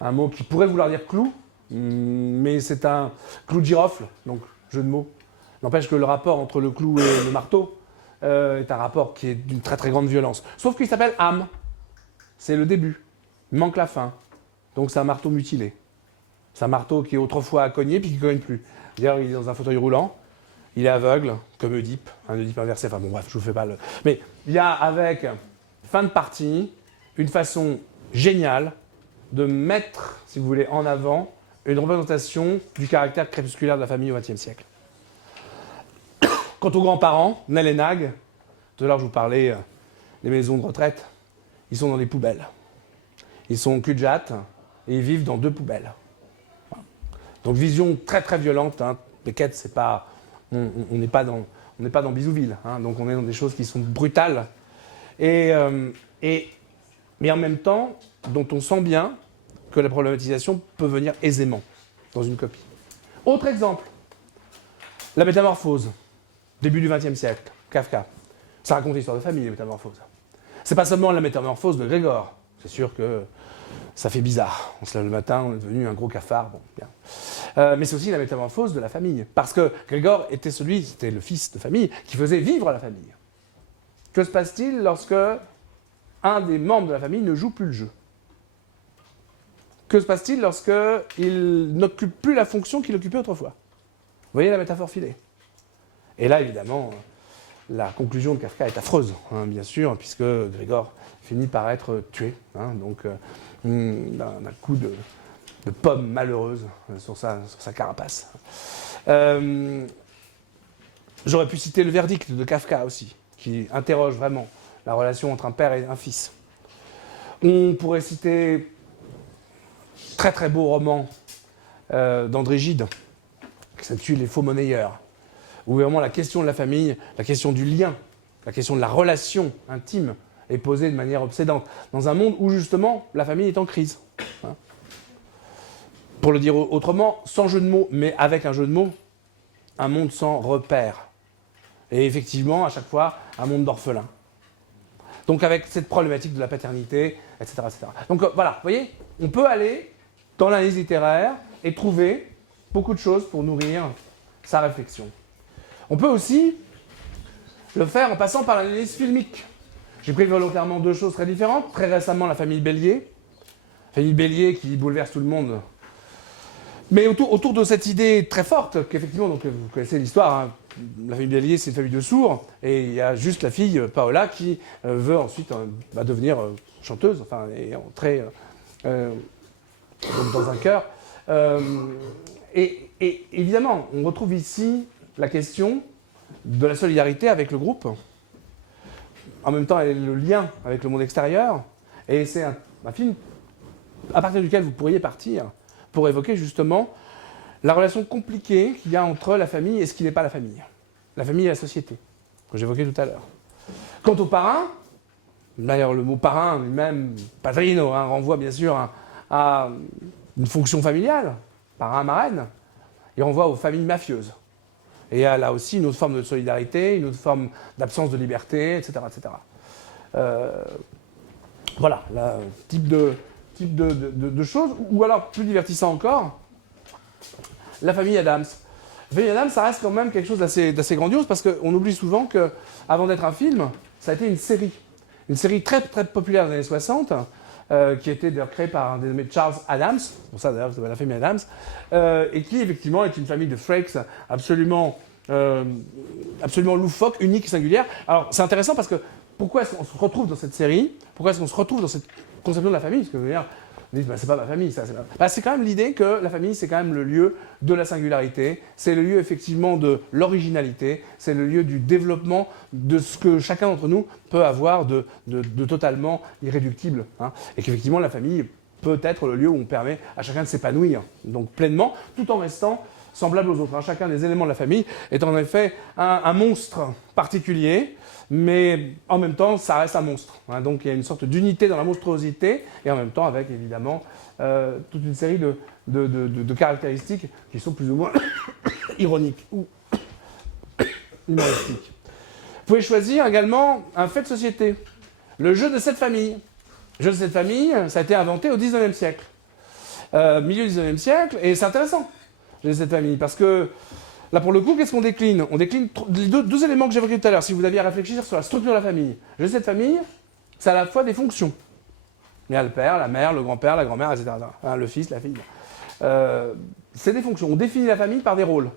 un mot qui pourrait vouloir dire clou, mais c'est un clou de girofle, donc jeu de mots. N'empêche que le rapport entre le clou et le marteau est un rapport qui est d'une très très grande violence. Sauf qu'il s'appelle Ham, c'est le début, il manque la fin, donc c'est un marteau mutilé. C'est un marteau qui autrefois a cogné puis qui ne cogne plus. D'ailleurs, il est dans un fauteuil roulant, il est aveugle, comme Oedipe, un Oedipe inversé, enfin bon bref, je vous fais pas le... Mais il y a avec fin de partie une façon géniale de mettre, si vous voulez, en avant une représentation du caractère crépusculaire de la famille au XXe siècle. Quant aux grands-parents, Nell et Nag, tout à l'heure je vous parlais des maisons de retraite, ils sont dans des poubelles. Ils sont cul-de-jatte et ils vivent dans 2 poubelles. Voilà. Donc vision très très violente. Beckett, c'est pas, on n'est pas dans Bisouville, donc on est dans des choses qui sont brutales mais en même temps dont on sent bien que la problématisation peut venir aisément dans une copie. Autre exemple, la métamorphose, début du XXe siècle, Kafka. Ça raconte l'histoire de famille, les métamorphoses. C'est pas seulement la métamorphose de Grégor. C'est sûr que ça fait bizarre. On se lève le matin, on est devenu un gros cafard. Bon, bien. Mais c'est aussi la métamorphose de la famille. Parce que Grégor c'était le fils de famille qui faisait vivre la famille. Que se passe-t-il lorsque un des membres de la famille ne joue plus le jeu? Que se passe-t-il lorsqu'il n'occupe plus la fonction qu'il occupait autrefois? Vous voyez la métaphore filée. Et là, évidemment, la conclusion de Kafka est affreuse, bien sûr, puisque Grégor finit par être tué, donc d'un coup de pomme malheureuse sur sa carapace. J'aurais pu citer le verdict de Kafka aussi, qui interroge vraiment la relation entre un père et un fils. On pourrait citer très très beau roman d'André Gide, qui s'intitule Les faux monnayeurs, où vraiment la question de la famille, la question du lien, la question de la relation intime est posée de manière obsédante, dans un monde où justement la famille est en crise. Pour le dire autrement, sans jeu de mots, mais avec un jeu de mots, un monde sans repères. Et effectivement, à chaque fois, un monde d'orphelins. Donc avec cette problématique de la paternité, etc. etc. Donc voilà, vous voyez, on peut aller dans l'analyse littéraire et trouver beaucoup de choses pour nourrir sa réflexion. On peut aussi le faire en passant par l'analyse filmique. J'ai pris volontairement 2 choses très différentes. Très récemment, la famille Bélier. Famille Bélier qui bouleverse tout le monde. Mais autour de cette idée très forte, qu'effectivement, donc, vous connaissez l'histoire, la famille Bélier, c'est une famille de sourds, et il y a juste la fille, Paola, qui veut ensuite devenir chanteuse, enfin, et entrer dans un chœur. Et évidemment, on retrouve ici la question de la solidarité avec le groupe. En même temps, elle est le lien avec le monde extérieur. Et c'est un film à partir duquel vous pourriez partir pour évoquer justement la relation compliquée qu'il y a entre la famille et ce qui n'est pas la famille. La famille et la société, que j'évoquais tout à l'heure. Quant au parrain, d'ailleurs le mot parrain lui-même, padrino, renvoie bien sûr à une fonction familiale, parrain, marraine. Il renvoie aux familles mafieuses. Et à là aussi une autre forme de solidarité, une autre forme d'absence de liberté, etc. etc. Voilà, là, type de choses. Ou alors, plus divertissant encore, la famille Adams. La famille Adams, ça reste quand même quelque chose d'assez grandiose, parce qu'on oublie souvent qu'avant d'être un film, ça a été une série. Une série très, très populaire des années 60, qui était d'ailleurs créée par un dénommé Charles Adams, c'est pour ça d'ailleurs que ça s'appelle la famille Adams, et qui effectivement est une famille de Frakes absolument loufoque, unique et singulière. Alors c'est intéressant parce que pourquoi est-ce qu'on se retrouve dans cette série? Pourquoi est-ce qu'on se retrouve dans cette conception de la famille, parce que vous dire, vous dites, bah, c'est pas ma famille, ça. C'est quand même l'idée que la famille, c'est quand même le lieu de la singularité, c'est le lieu effectivement de l'originalité, c'est le lieu du développement de ce que chacun d'entre nous peut avoir de totalement irréductible. Hein, et qu'effectivement, la famille peut être le lieu où on permet à chacun de s'épanouir, donc pleinement, tout en restant semblable aux autres. Hein. Chacun des éléments de la famille est en effet un monstre particulier, mais en même temps, ça reste un monstre. Hein. Donc il y a une sorte d'unité dans la monstruosité, et en même temps avec évidemment toute une série de caractéristiques qui sont plus ou moins ironiques ou humoristiques. Vous pouvez choisir également un fait de société, le jeu de cette famille. Le jeu de cette famille, ça a été inventé au XIXe siècle, milieu du XIXe siècle, et c'est intéressant. De cette famille, parce que là pour le coup, qu'est-ce qu'on décline? On décline les deux éléments que j'évoquais tout à l'heure, si vous aviez à réfléchir sur la structure de la famille. De cette famille, c'est à la fois des fonctions. Il y a le père, la mère, le grand-père, la grand-mère, etc. Hein, le fils, la fille. C'est des fonctions. On définit la famille par des rôles,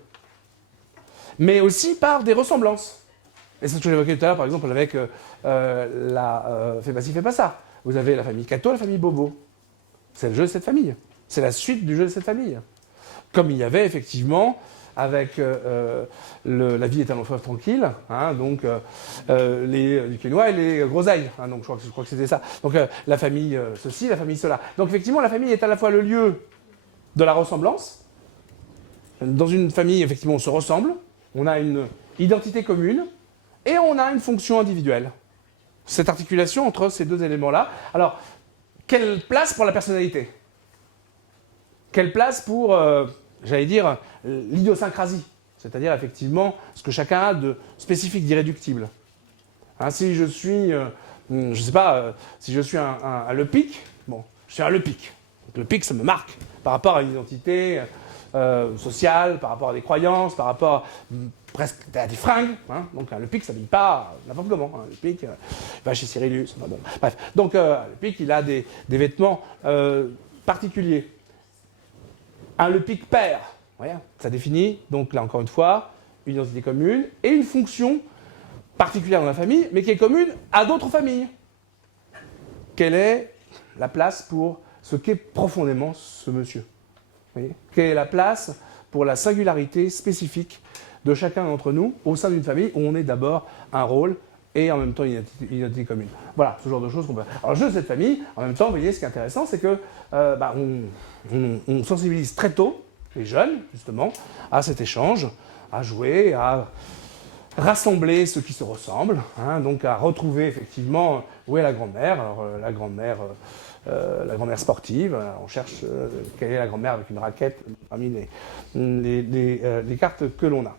mais aussi par des ressemblances. Et c'est ce que j'évoquais tout à l'heure, par exemple, avec fais pas ci, fais pas ça. Vous avez la famille Cato, la famille Bobo. C'est le jeu de cette famille. C'est la suite du jeu de cette famille. Comme il y avait effectivement avec La vie est un long fleuve tranquille, hein, donc les Quénois et les Groseilles, hein, donc je crois que c'était ça. Donc la famille ceci, la famille cela. Donc effectivement, la famille est à la fois le lieu de la ressemblance. Dans une famille, effectivement, on se ressemble, on a une identité commune et on a une fonction individuelle. Cette articulation entre ces deux éléments-là. Alors, quelle place pour la personnalité? Quelle place pour j'allais dire, l'idiosyncrasie, c'est-à-dire effectivement ce que chacun a de spécifique, d'irréductible. Hein, si je suis, je ne sais pas, si je suis un Le Pic, bon, je suis un Le Pic. Donc, Le Pic, ça me marque par rapport à une identité sociale, par rapport à des croyances, par rapport presque à des fringues. Hein, donc un Le Pic, ça ne s'habille pas n'importe comment. Hein, Le Pic, il va chez Cyrillus, enfin, bon, bref. Donc Le Pic, il a des vêtements particuliers. Un Le Pic père, voilà, ça définit, donc là encore une fois, une identité commune et une fonction particulière dans la famille, mais qui est commune à d'autres familles. Quelle est la place pour ce qu'est profondément ce monsieur? Vous voyez, quelle est la place pour la singularité spécifique de chacun d'entre nous au sein d'une famille où on est d'abord un rôle et en même temps une identité commune. Voilà, ce genre de choses qu'on peut... Alors, le jeu de cette famille, en même temps, vous voyez, ce qui est intéressant, c'est que on sensibilise très tôt les jeunes, justement, à cet échange, à jouer, à rassembler ceux qui se ressemblent, hein, donc à retrouver effectivement où est la grand-mère. Alors, la grand-mère sportive, on cherche quelle est la grand-mère avec une raquette parmi les cartes que l'on a.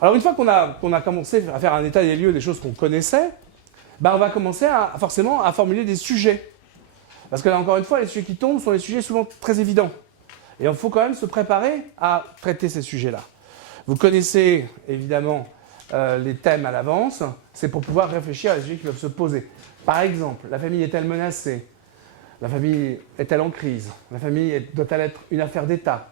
Alors une fois qu'on a commencé à faire un état des lieux des choses qu'on connaissait, on va commencer forcément à formuler des sujets. Parce que là encore une fois, les sujets qui tombent sont des sujets souvent très évidents. Et il faut quand même se préparer à traiter ces sujets-là. Vous connaissez évidemment les thèmes à l'avance, c'est pour pouvoir réfléchir à des sujets qui peuvent se poser. Par exemple, la famille est-elle menacée? La famille est-elle en crise? La famille doit-elle être une affaire d'État?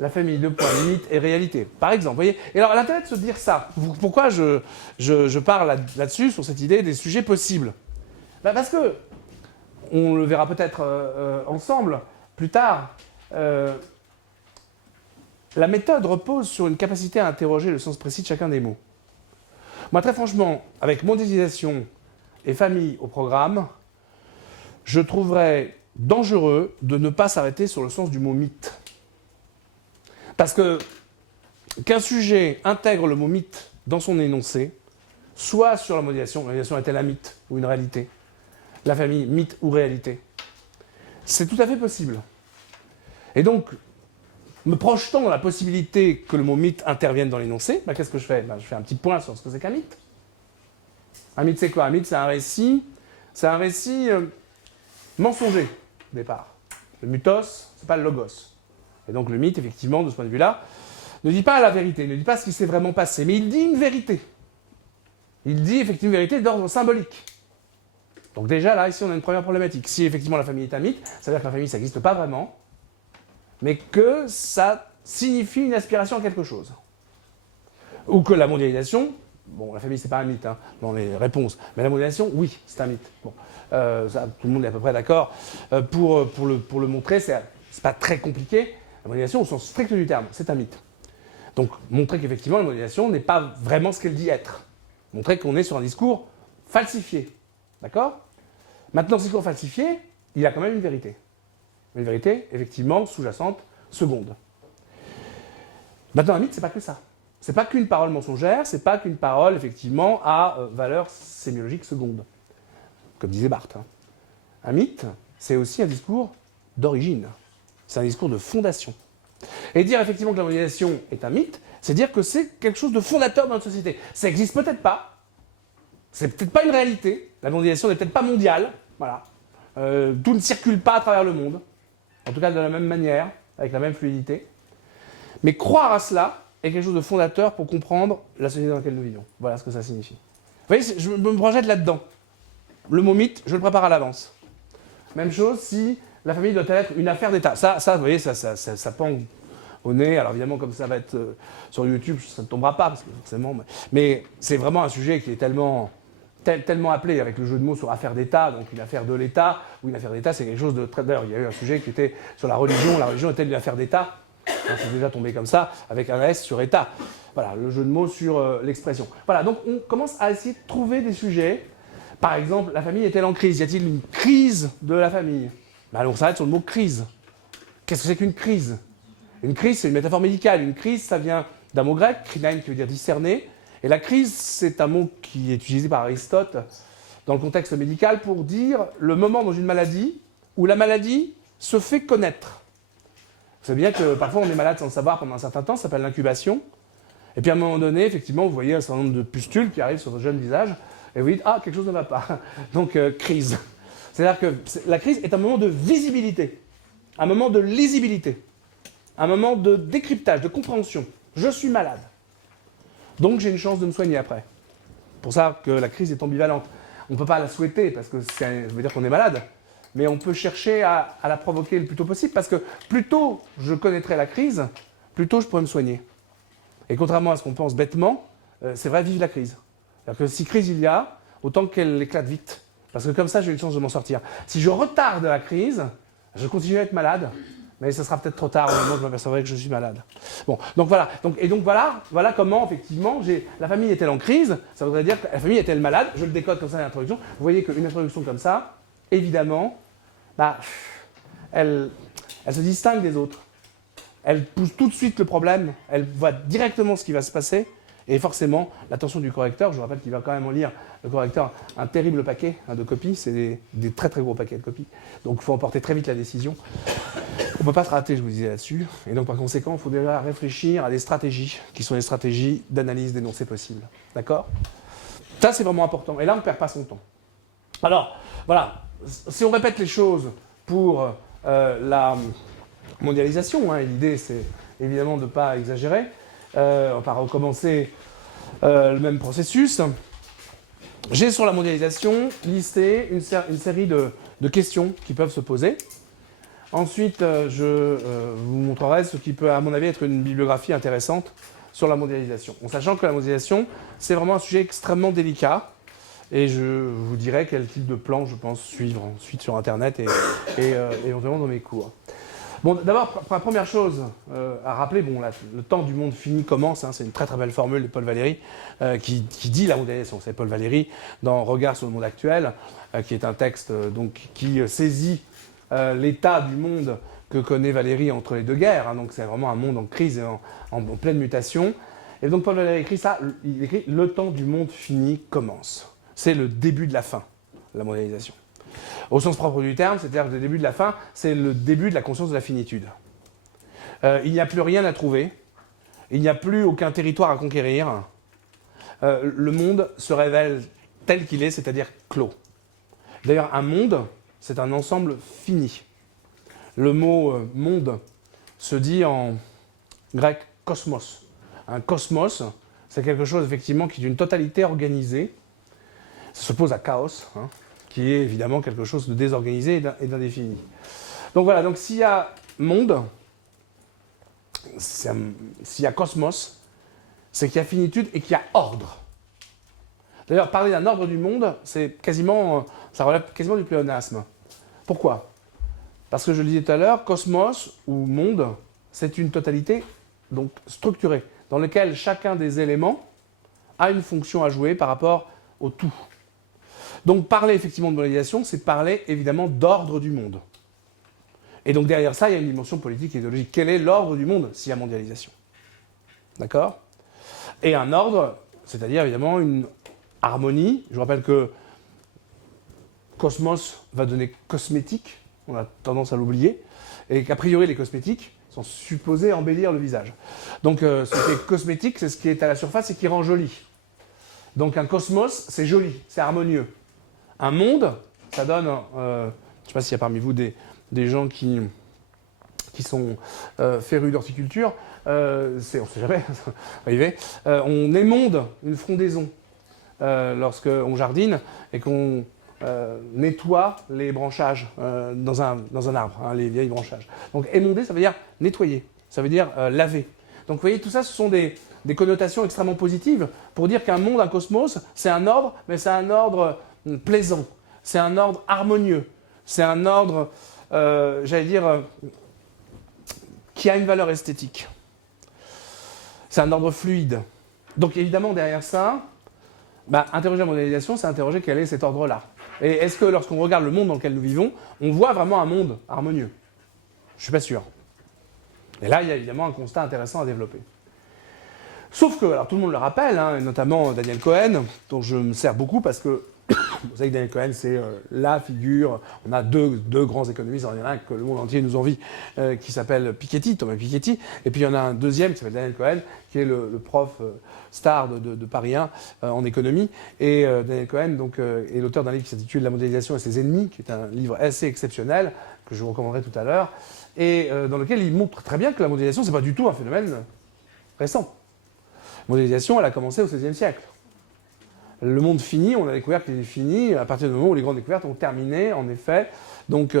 La famille, de points, mythe et réalité. Par exemple, vous voyez. Et alors, l'intérêt de se dire ça, pourquoi je parle là-dessus, sur cette idée des sujets possibles? Parce que, on le verra peut-être ensemble plus tard, la méthode repose sur une capacité à interroger le sens précis de chacun des mots. Moi, très franchement, avec mondialisation et famille au programme, je trouverais dangereux de ne pas s'arrêter sur le sens du mot mythe. Parce que qu'un sujet intègre le mot mythe dans son énoncé, soit sur la mondialisation est-elle un mythe ou une réalité? La famille, mythe ou réalité? C'est tout à fait possible. Et donc, me projetant dans la possibilité que le mot mythe intervienne dans l'énoncé, qu'est-ce que je fais? Je fais un petit point sur ce que c'est qu'un mythe. Un mythe, c'est quoi? Un mythe, c'est un récit mensonger, au départ. Le mythos, c'est pas le logos. Et donc le mythe, effectivement, de ce point de vue-là, ne dit pas la vérité, ne dit pas ce qui s'est vraiment passé, mais il dit une vérité. Il dit effectivement une vérité d'ordre symbolique. Donc déjà, là, ici, on a une première problématique. Si effectivement la famille est un mythe, ça veut dire que la famille, ça n'existe pas vraiment, mais que ça signifie une aspiration à quelque chose. Ou que la mondialisation, bon, la famille, c'est pas un mythe, hein, dans les réponses, mais la mondialisation, oui, c'est un mythe. Bon. ça, tout le monde est à peu près d'accord, pour le montrer, c'est pas très compliqué. La mondialisation, au sens strict du terme, c'est un mythe. Donc, montrer qu'effectivement, la mondialisation n'est pas vraiment ce qu'elle dit être. Montrer qu'on est sur un discours falsifié. D'accord? Maintenant, ce discours falsifié, il a quand même une vérité. Une vérité, effectivement, sous-jacente, seconde. Maintenant, un mythe, c'est pas que ça. C'est pas qu'une parole mensongère, c'est pas qu'une parole, effectivement, à valeur sémiologique seconde. Comme disait Barthes. Hein. Un mythe, c'est aussi un discours d'origine. C'est un discours de fondation. Et dire effectivement que la mondialisation est un mythe, c'est dire que c'est quelque chose de fondateur dans notre société. Ça n'existe peut-être pas. C'est peut-être pas une réalité. La mondialisation n'est peut-être pas mondiale. Voilà. Tout ne circule pas à travers le monde. En tout cas de la même manière, avec la même fluidité. Mais croire à cela est quelque chose de fondateur pour comprendre la société dans laquelle nous vivons. Voilà ce que ça signifie. Vous voyez, je me projette là-dedans. Le mot mythe, je le prépare à l'avance. Même chose si la famille doit être une affaire d'État. Ça vous voyez, ça pend au nez. Alors évidemment, comme ça va être sur YouTube, ça ne tombera pas, parce que forcément. Mais c'est vraiment un sujet qui est tellement appelé avec le jeu de mots sur affaire d'État, donc une affaire de l'État, ou une affaire d'État, c'est quelque chose de très... D'ailleurs, il y a eu un sujet qui était sur la religion était une affaire d'État, c'est déjà tombé comme ça, avec un S sur État. Voilà, le jeu de mots sur l'expression. Voilà, donc on commence à essayer de trouver des sujets. Par exemple, la famille est-elle en crise? Y a-t-il une crise de la famille? Ben, on s'arrête sur le mot crise. Qu'est-ce que c'est qu'une crise? Une crise, c'est une métaphore médicale. Une crise, ça vient d'un mot grec, krinein, qui veut dire discerner. Et la crise, c'est un mot qui est utilisé par Aristote dans le contexte médical pour dire le moment dans une maladie où la maladie se fait connaître. Vous savez bien que parfois on est malade sans le savoir pendant un certain temps, ça s'appelle l'incubation. Et puis à un moment donné, effectivement, vous voyez un certain nombre de pustules qui arrivent sur votre jeune visage et vous dites « Ah, quelque chose ne va pas ». Donc, crise. C'est-à-dire que la crise est un moment de visibilité, un moment de lisibilité, un moment de décryptage, de compréhension. Je suis malade. Donc j'ai une chance de me soigner après. C'est pour ça que la crise est ambivalente. On ne peut pas la souhaiter parce que ça veut dire qu'on est malade, mais on peut chercher à la provoquer le plus tôt possible parce que plus tôt je connaîtrai la crise, plus tôt je pourrai me soigner. Et contrairement à ce qu'on pense bêtement, c'est vrai, vive la crise. C'est-à-dire que si crise il y a, autant qu'elle éclate vite. Parce que comme ça, j'ai une chance de m'en sortir. Si je retarde la crise, je continue à être malade, mais ça sera peut-être trop tard au moment où je m'apercevrai que je suis malade. Bon, donc voilà. Voilà comment, effectivement, la famille est-elle en crise? Ça voudrait dire que la famille est-elle malade? Je le décode comme ça dans l'introduction. Vous voyez qu'une introduction comme ça, évidemment, elle se distingue des autres. Elle pousse tout de suite le problème, elle voit directement ce qui va se passer, et forcément, l'attention du correcteur, je vous rappelle qu'il va quand même en lire, le correcteur, un terrible paquet de copies, c'est des très très gros paquets de copies, donc il faut emporter très vite la décision. On ne peut pas se rater, je vous disais là-dessus, et donc par conséquent, il faut déjà réfléchir à des stratégies, qui sont des stratégies d'analyse d'énoncés possibles. D'accord? Ça, c'est vraiment important, et là, on ne perd pas son temps. Alors, voilà, si on répète les choses pour la mondialisation, hein, et l'idée, c'est évidemment de ne pas exagérer, on va recommencer le même processus. J'ai sur la mondialisation listé une série de questions qui peuvent se poser. Ensuite, je vous montrerai ce qui peut, à mon avis, être une bibliographie intéressante sur la mondialisation. En sachant que la mondialisation, c'est vraiment un sujet extrêmement délicat. Et je vous dirai quel type de plan je pense suivre ensuite sur Internet et éventuellement dans mes cours. Bon, d'abord, la première chose à rappeler, bon, le temps du monde fini commence, hein, c'est une très très belle formule de Paul Valéry qui dit la mondialisation. C'est Paul Valéry dans Regard sur le monde actuel, qui est un texte donc, qui saisit l'état du monde que connaît Valéry entre les deux guerres. Hein, donc c'est vraiment un monde en crise et en pleine mutation. Et donc Paul Valéry écrit ça, il écrit « Le temps du monde fini commence ». C'est le début de la fin, la mondialisation. Au sens propre du terme, c'est-à-dire le début de la fin, c'est le début de la conscience de la finitude. Il n'y a plus rien à trouver, il n'y a plus aucun territoire à conquérir. Le monde se révèle tel qu'il est, c'est-à-dire clos. D'ailleurs, un monde, c'est un ensemble fini. Le mot monde se dit en grec cosmos. Un cosmos, c'est quelque chose effectivement qui est une totalité organisée. Ça s'oppose à chaos, hein, qui est évidemment quelque chose de désorganisé et d'indéfini. Donc voilà, donc s'il y a monde, s'il y a cosmos, c'est qu'il y a finitude et qu'il y a ordre. D'ailleurs, parler d'un ordre du monde, c'est quasiment ça relève quasiment du pléonasme. Pourquoi? Parce que je le disais tout à l'heure, cosmos ou monde, c'est une totalité donc structurée, dans laquelle chacun des éléments a une fonction à jouer par rapport au tout. Donc parler effectivement de mondialisation, c'est parler évidemment d'ordre du monde. Et donc derrière ça, il y a une dimension politique et idéologique. Quel est l'ordre du monde s'il y a mondialisation? D'accord? Et un ordre, c'est-à-dire évidemment une harmonie. Je vous rappelle que cosmos va donner cosmétique, on a tendance à l'oublier, et qu'a priori les cosmétiques sont supposés embellir le visage. Donc ce qui est cosmétique, c'est ce qui est à la surface et qui rend joli. Donc un cosmos, c'est joli, c'est harmonieux. Un monde, ça donne, je ne sais pas s'il y a parmi vous des gens qui sont férus d'horticulture, on ne sait jamais, arriver. On émonde une frondaison lorsqu'on jardine et qu'on nettoie les branchages dans un arbre, hein, les vieilles branchages. Donc émonder, ça veut dire nettoyer, ça veut dire laver. Donc vous voyez, tout ça, ce sont des connotations extrêmement positives pour dire qu'un monde, un cosmos, c'est un ordre, mais c'est un ordre plaisant, c'est un ordre harmonieux, c'est un ordre, j'allais dire, qui a une valeur esthétique. C'est un ordre fluide. Donc évidemment, derrière ça, interroger la mondialisation, c'est interroger quel est cet ordre-là. Et est-ce que lorsqu'on regarde le monde dans lequel nous vivons, on voit vraiment un monde harmonieux? Je ne suis pas sûr. Et là, il y a évidemment un constat intéressant à développer. Sauf que, alors tout le monde le rappelle, hein, et notamment Daniel Cohen, dont je me sers beaucoup parce que vous savez que Daniel Cohen, c'est la figure. On a deux grands économistes, il y en a un que le monde entier nous envie, qui s'appelle Piketty, Thomas Piketty, et puis il y en a un deuxième qui s'appelle Daniel Cohen, qui est le prof star de Paris 1 en économie. Et Daniel Cohen donc, est l'auteur d'un livre qui s'intitule La mondialisation et ses ennemis, qui est un livre assez exceptionnel, que je vous recommanderai tout à l'heure, et dans lequel il montre très bien que la mondialisation, ce n'est pas du tout un phénomène récent. La mondialisation, elle a commencé au XVIe siècle. Le monde fini, on a découvert qu'il est fini à partir du moment où les grandes découvertes ont terminé, en effet, donc,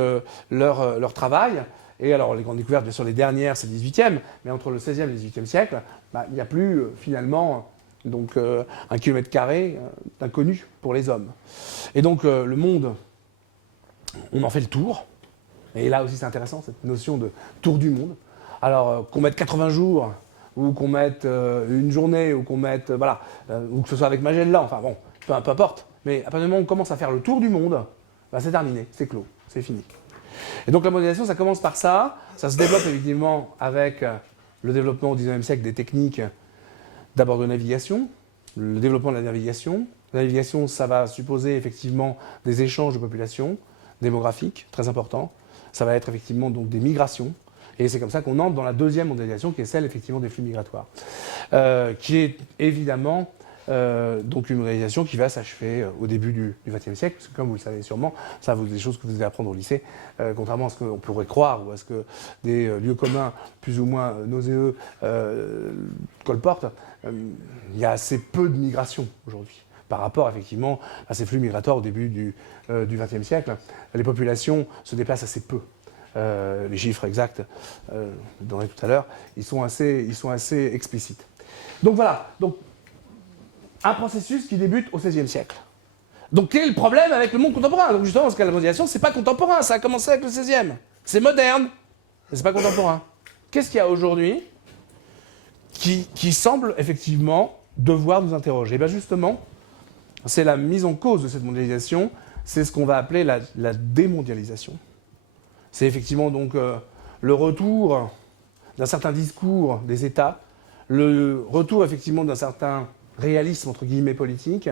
leur travail. Et alors, les grandes découvertes, bien sûr, les dernières, c'est le XVIIIe, mais entre le XVIe et le XVIIIe siècle, il n'y a plus, finalement, donc, 1 kilomètre carré d'inconnu pour les hommes. Et donc, le monde, on en fait le tour. Et là aussi, c'est intéressant, cette notion de tour du monde. Alors, qu'on mette 80 jours, ou qu'on mette une journée, ou qu'on mette, ou que ce soit avec Magellan, enfin bon, peu importe. Mais à partir du moment où on commence à faire le tour du monde, c'est terminé, c'est clos, c'est fini. Et donc la mondialisation, ça commence par ça. Ça se développe évidemment avec le développement au XIXe siècle des techniques d'abord de navigation, le développement de la navigation. La navigation, ça va supposer effectivement des échanges de population démographiques, très importants. Ça va être effectivement donc des migrations. Et c'est comme ça qu'on entre dans la deuxième mondialisation, qui est celle effectivement des flux migratoires, qui est évidemment donc une mondialisation qui va s'achever au début du XXe siècle, parce que comme vous le savez sûrement, ça c'est des choses que vous devez apprendre au lycée, contrairement à ce qu'on pourrait croire, ou à ce que des lieux communs plus ou moins nauséeux colportent, il y a assez peu de migration aujourd'hui par rapport effectivement à ces flux migratoires au début du XXe siècle. Les populations se déplacent assez peu. Les chiffres exacts, je vous donnerai tout à l'heure, ils sont assez explicites. Donc voilà, donc, un processus qui débute au XVIe siècle. Donc quel est le problème avec le monde contemporain? Donc justement, parce que la mondialisation, c'est pas contemporain, ça a commencé avec le XVIe. C'est moderne, mais c'est pas contemporain. Qu'est-ce qu'il y a aujourd'hui qui semble effectivement devoir nous interroger? Et bien justement, c'est la mise en cause de cette mondialisation, c'est ce qu'on va appeler la démondialisation. C'est effectivement donc le retour d'un certain discours des États, le retour effectivement d'un certain réalisme entre guillemets politique,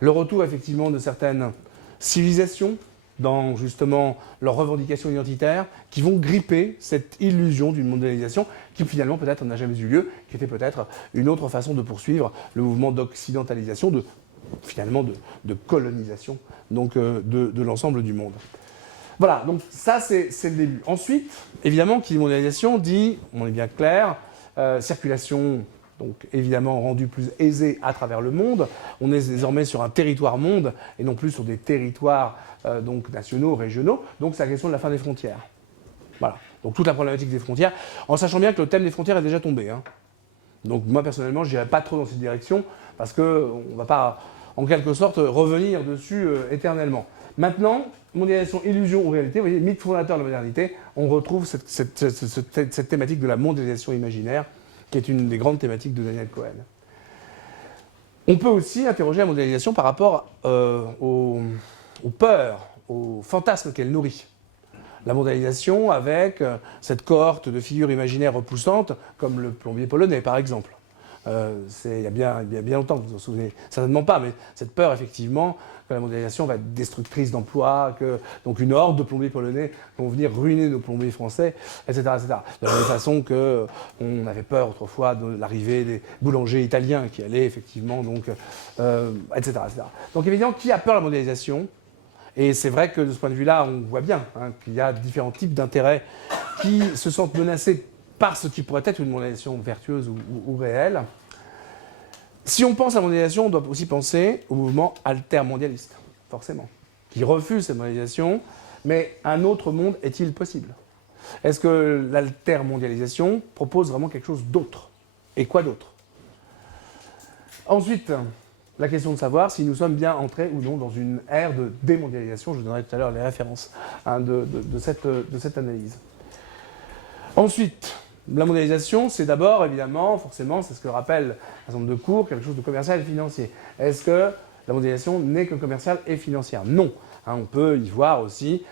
le retour effectivement de certaines civilisations dans justement leurs revendications identitaires qui vont gripper cette illusion d'une mondialisation qui finalement peut-être n'a jamais eu lieu, qui était peut-être une autre façon de poursuivre le mouvement d'occidentalisation, finalement de colonisation donc, de l'ensemble du monde. Voilà, donc ça c'est le début. Ensuite, évidemment, qui dit mondialisation dit, on est bien clair, circulation, donc évidemment rendue plus aisée à travers le monde. On est désormais sur un territoire monde et non plus sur des territoires donc nationaux, régionaux. Donc c'est la question de la fin des frontières. Voilà, donc toute la problématique des frontières, en sachant bien que le thème des frontières est déjà tombé. Hein. Donc moi personnellement, je n'irai pas trop dans cette direction parce qu'on ne va pas en quelque sorte revenir dessus éternellement. Maintenant, mondialisation, illusion ou réalité, vous voyez, mythe fondateur de la modernité, on retrouve cette thématique de la mondialisation imaginaire, qui est une des grandes thématiques de Daniel Cohen. On peut aussi interroger la mondialisation par rapport aux peurs, aux fantasmes qu'elle nourrit. La mondialisation avec cette cohorte de figures imaginaires repoussantes, comme le plombier polonais par exemple. Il y a bien longtemps, vous vous en souvenez certainement pas, mais cette peur effectivement que la mondialisation va être destructrice d'emplois, que donc une horde de plombiers polonais vont venir ruiner nos plombiers français, etc. etc. De la même façon qu'on avait peur autrefois de l'arrivée des boulangers italiens qui allaient effectivement, donc, etc., etc. Donc évidemment, qui a peur de la mondialisation? Et c'est vrai que de ce point de vue-là, on voit bien qu'il y a différents types d'intérêts qui se sentent menacés par ce qui pourrait être une mondialisation vertueuse ou réelle. Si on pense à la mondialisation, on doit aussi penser au mouvement altermondialiste, forcément, qui refuse cette mondialisation, mais un autre monde est-il possible? Est-ce que l'altermondialisation propose vraiment quelque chose d'autre? Et quoi d'autre? Ensuite, la question de savoir si nous sommes bien entrés ou non dans une ère de démondialisation. Je vous donnerai tout à l'heure les références de cette analyse. Ensuite, la mondialisation, c'est d'abord, évidemment, forcément, c'est ce que rappelle un certain nombre de cours, quelque chose de commercial et financier. Est-ce que la mondialisation n'est que commerciale et financière? Non. On peut y voir aussi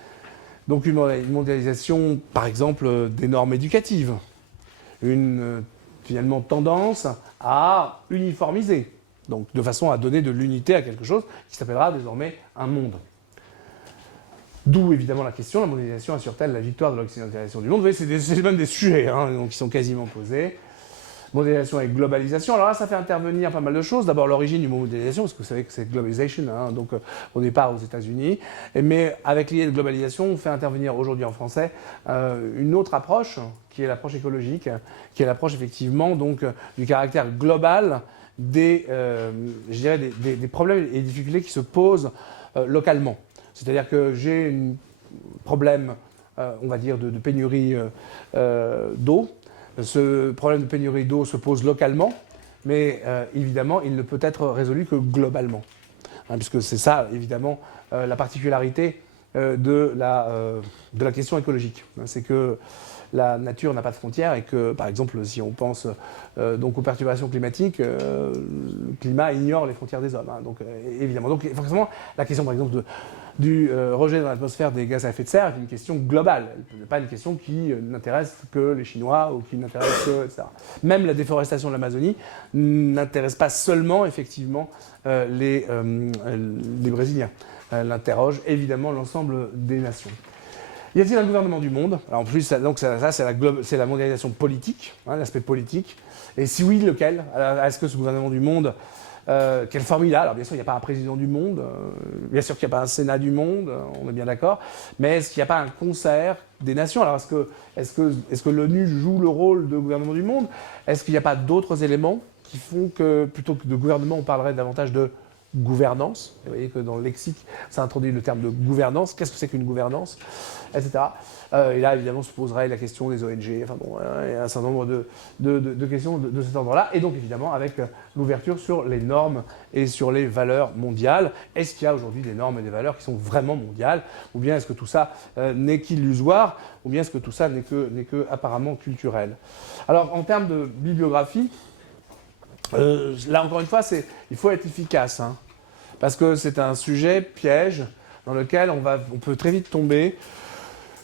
donc une mondialisation, par exemple, des normes éducatives. Une, finalement, tendance à uniformiser. Donc, de façon à donner de l'unité à quelque chose qui s'appellera désormais un monde. D'où, évidemment, la question, la mondialisation assure-t-elle la victoire de l'occidentalisation du monde? Vous voyez, c'est même des sujets donc, qui sont quasiment posés. Mondialisation et globalisation. Alors là, ça fait intervenir pas mal de choses. D'abord, l'origine du mot mondialisation, parce que vous savez que c'est globalization, donc au départ aux États-Unis. Mais avec l'idée de globalisation, on fait intervenir aujourd'hui en français une autre approche, qui est l'approche écologique, qui est l'approche, effectivement, donc, du caractère global des problèmes et des difficultés qui se posent localement. C'est-à-dire que j'ai un problème, on va dire, de pénurie d'eau. Ce problème de pénurie d'eau se pose localement, mais évidemment, il ne peut être résolu que globalement. Puisque c'est ça, évidemment, la particularité de la question écologique. C'est que la nature n'a pas de frontières et que, par exemple, si on pense donc aux perturbations climatiques, le climat ignore les frontières des hommes. Donc, évidemment. Donc, forcément, la question, par exemple, du rejet dans l'atmosphère des gaz à effet de serre est une question globale. Ce n'est pas une question qui n'intéresse que les Chinois ou qui n'intéresse que, etc. Même la déforestation de l'Amazonie n'intéresse pas seulement, effectivement, les Brésiliens. Elle interroge, évidemment, l'ensemble des nations. Y a-t-il un gouvernement du monde? Alors en plus, ça c'est la mondialisation politique, l'aspect politique. Et si oui, lequel? Est-ce que ce gouvernement du monde, quelle forme il a? Alors bien sûr, il n'y a pas un président du monde, bien sûr qu'il n'y a pas un Sénat du monde, on est bien d'accord, mais est-ce qu'il n'y a pas un concert des nations? Alors est-ce que l'ONU joue le rôle de gouvernement du monde? Est-ce qu'il n'y a pas d'autres éléments qui font que, plutôt que de gouvernement, on parlerait davantage de gouvernance? Vous voyez que dans le lexique, ça introduit le terme de gouvernance. Qu'est-ce que c'est qu'une gouvernance? Etc. Et là, évidemment, se poserait la question des ONG. Enfin bon, il y a un certain nombre de questions de cet ordre-là. Et donc, évidemment, avec l'ouverture sur les normes et sur les valeurs mondiales. Est-ce qu'il y a aujourd'hui des normes et des valeurs qui sont vraiment mondiales? Ou bien est-ce que tout ça n'est qu'illusoire? Ou bien est-ce que tout ça n'est que apparemment culturel? Alors, en termes de bibliographie, là, encore une fois, il faut être efficace. Parce que c'est un sujet piège dans lequel on peut très vite tomber,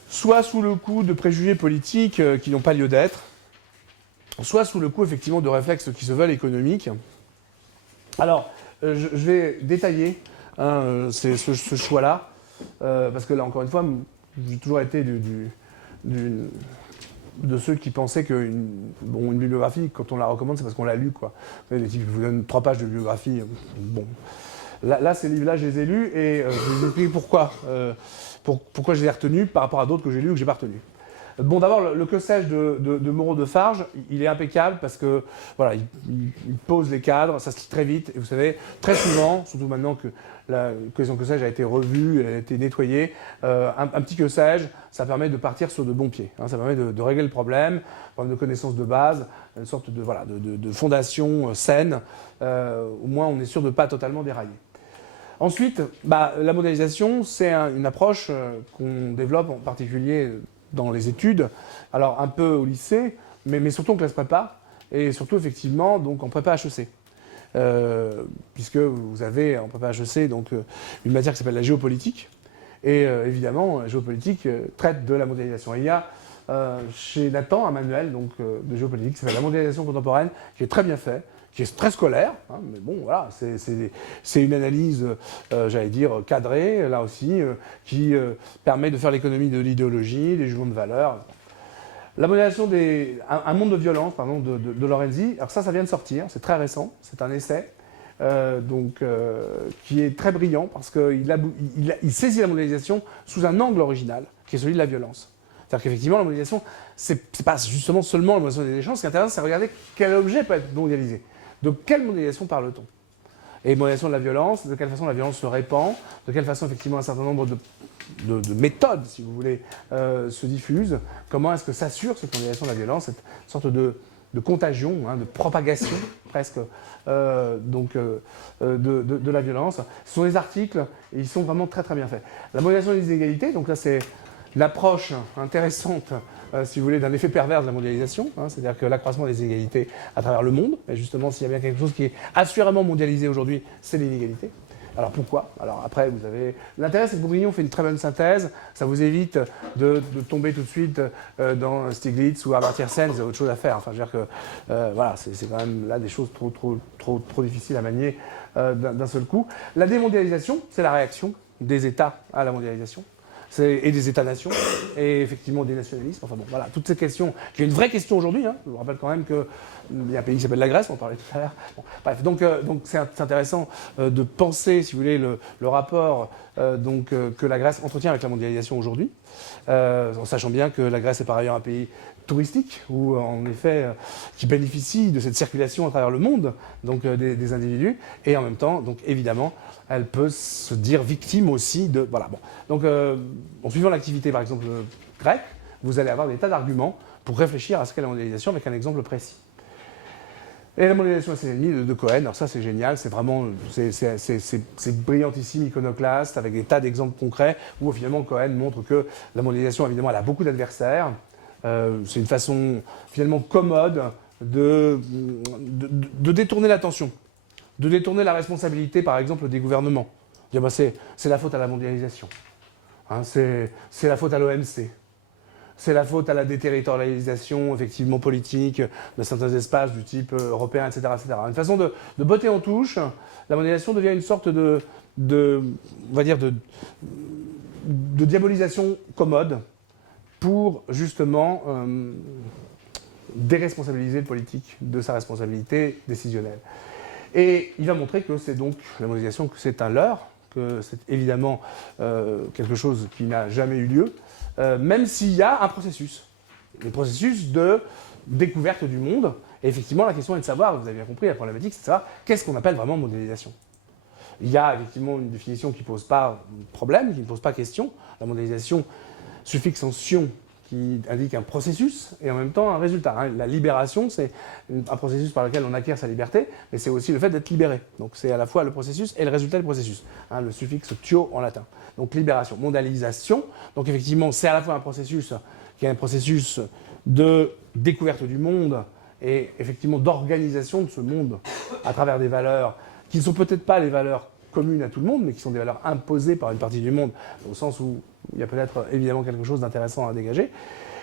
soit sous le coup de préjugés politiques qui n'ont pas lieu d'être, soit sous le coup, effectivement, de réflexes qui se veulent économiques. Alors, je vais détailler ce choix-là, parce que là, encore une fois, j'ai toujours été de ceux qui pensaient qu'une bibliographie, quand on la recommande, c'est parce qu'on l'a lu, quoi. Les types vous donnent 3 pages de biographie, bon. Là, ces livres-là, je les ai lus et je vais vous expliquer pourquoi. Pourquoi je les ai retenus par rapport à d'autres que j'ai lus ou que je n'ai pas retenus. Bon, d'abord, le que sais-je de Moreau de Farge, il est impeccable parce que, voilà, il pose les cadres, ça se lit très vite. Et vous savez, très souvent, surtout maintenant que la question que sais-je a été revue, elle a été nettoyée, un petit que sais-je, ça permet de partir sur de bons pieds. Ça permet de régler le problème de connaissances de base, une sorte de fondation saine. Au moins, on est sûr de ne pas totalement dérailler. Ensuite, la mondialisation, c'est une approche qu'on développe en particulier dans les études, alors un peu au lycée, mais surtout en classe prépa, et surtout effectivement donc en prépa HEC. Puisque vous avez en prépa HEC donc, une matière qui s'appelle la géopolitique, et évidemment, la géopolitique traite de la mondialisation. Et il y a chez Nathan un manuel donc, de géopolitique qui s'appelle La mondialisation contemporaine, qui est très bien fait, qui est très scolaire, hein, mais bon, voilà, c'est une analyse, j'allais dire, cadrée, là aussi, qui permet de faire l'économie de l'idéologie, des jugements de valeur. La mondialisation un monde de violence, pardon, de Lorenzi, alors ça vient de sortir, c'est très récent, c'est un essai, qui est très brillant, parce qu'il saisit la mondialisation sous un angle original, qui est celui de la violence. C'est-à-dire qu'effectivement, la mondialisation, c'est pas justement seulement la mondialisation des échanges, ce qui est intéressant, c'est regarder quel objet peut être mondialisé. De quelle mondialisation parle-t-on? Et mondialisation de la violence, de quelle façon la violence se répand, de quelle façon effectivement un certain nombre de méthodes, si vous voulez, se diffusent, comment est-ce que s'assure cette mondialisation de la violence, cette sorte de contagion, hein, de propagation presque de la violence. Ce sont des articles, et ils sont vraiment très très bien faits. La mondialisation des inégalités, donc là c'est l'approche intéressante, si vous voulez, d'un effet pervers de la mondialisation, hein, c'est-à-dire que l'accroissement des inégalités à travers le monde, et justement, s'il y a bien quelque chose qui est assurément mondialisé aujourd'hui, c'est l'inégalité. Alors pourquoi? Alors après, vous avez... L'intérêt, c'est que Bourguignon fait une très bonne synthèse, ça vous évite de tomber tout de suite dans Stiglitz ou Amartya Sen, vous avez autre chose à faire. Enfin, je veux dire que, voilà, c'est quand même là des choses trop difficiles à manier d'un seul coup. La démondialisation, c'est la réaction des États à la mondialisation. Et des États-nations, et effectivement des nationalismes. Enfin bon, voilà, toutes ces questions, qui est une vraie question aujourd'hui. Hein. Je vous rappelle quand même qu'il y a un pays qui s'appelle la Grèce, on en parlait tout à l'heure. Bon, bref, donc c'est intéressant de penser, si vous voulez, le rapport que la Grèce entretient avec la mondialisation aujourd'hui, en sachant bien que la Grèce est par ailleurs un pays touristique, où en effet, qui bénéficie de cette circulation à travers le monde, donc des individus, et en même temps, donc évidemment, elle peut se dire victime aussi de... Voilà, bon. Donc, en suivant l'activité, par exemple, grecque, vous allez avoir des tas d'arguments pour réfléchir à ce qu'est la mondialisation avec un exemple précis. Et la mondialisation et ses ennemis de Cohen, alors ça c'est génial, c'est vraiment, c'est brillantissime, iconoclaste, avec des tas d'exemples concrets, où finalement Cohen montre que la mondialisation, évidemment, elle a beaucoup d'adversaires. C'est une façon, finalement, commode de détourner l'attention. De détourner la responsabilité, par exemple, des gouvernements. Dire, c'est la faute à la mondialisation. Hein, c'est la faute à l'OMC. C'est la faute à la déterritorialisation, effectivement, politique de certains espaces du type européen, etc., etc. Une façon de botter en touche, la mondialisation devient une sorte on va dire, de diabolisation commode pour, justement, déresponsabiliser le politique de sa responsabilité décisionnelle. Et il va montrer que c'est donc la mondialisation, que c'est un leurre, que c'est évidemment quelque chose qui n'a jamais eu lieu, même s'il y a un processus de découverte du monde. Et effectivement, la question est de savoir, vous avez bien compris, la problématique, c'est de savoir qu'est-ce qu'on appelle vraiment mondialisation. Il y a effectivement une définition qui ne pose pas problème, qui ne pose pas question. La mondialisation, suffixe en sion, qui indique un processus et en même temps un résultat. Hein. La libération, c'est un processus par lequel on acquiert sa liberté, mais c'est aussi le fait d'être libéré. Donc c'est à la fois le processus et le résultat du processus. Hein, le suffixe tio en latin. Donc libération, mondialisation. Donc effectivement, c'est à la fois un processus qui est un processus de découverte du monde et effectivement d'organisation de ce monde à travers des valeurs qui ne sont peut-être pas les valeurs communes à tout le monde, mais qui sont des valeurs imposées par une partie du monde, au sens où il y a peut-être évidemment quelque chose d'intéressant à dégager.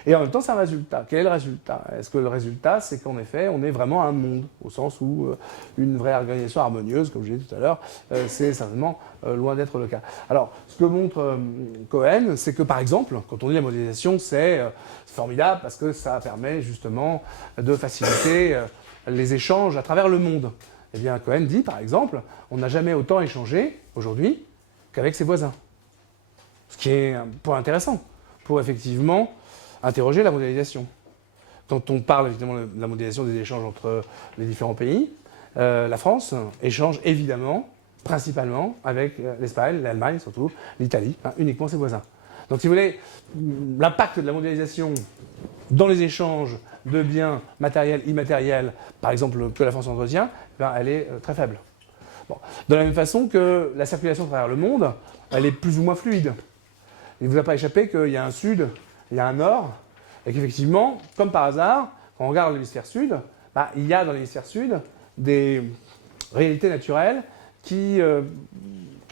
Et en même temps, c'est un résultat. Quel est le résultat? Est-ce que le résultat, c'est qu'en effet, on est vraiment un monde, au sens où une vraie organisation harmonieuse, comme je l'ai dit tout à l'heure, c'est certainement loin d'être le cas. Alors, ce que montre Cohen, c'est que, par exemple, quand on dit la mondialisation, c'est formidable parce que ça permet justement de faciliter les échanges à travers le monde. Eh bien, Cohen dit, par exemple, on n'a jamais autant échangé aujourd'hui qu'avec ses voisins. Ce qui est un point intéressant pour effectivement interroger la mondialisation. Quand on parle évidemment de la mondialisation des échanges entre les différents pays, la France échange évidemment, principalement avec l'Espagne, l'Allemagne surtout, l'Italie, hein, uniquement ses voisins. Donc si vous voulez, l'impact de la mondialisation dans les échanges de biens matériels, immatériels, par exemple que la France entretient, ben, elle est très faible. Bon. De la même façon que la circulation à travers le monde, elle est plus ou moins fluide. Il ne vous a pas échappé qu'il y a un sud, il y a un nord, et qu'effectivement, comme par hasard, quand on regarde l'hémisphère sud, bah, il y a dans l'hémisphère sud des réalités naturelles qui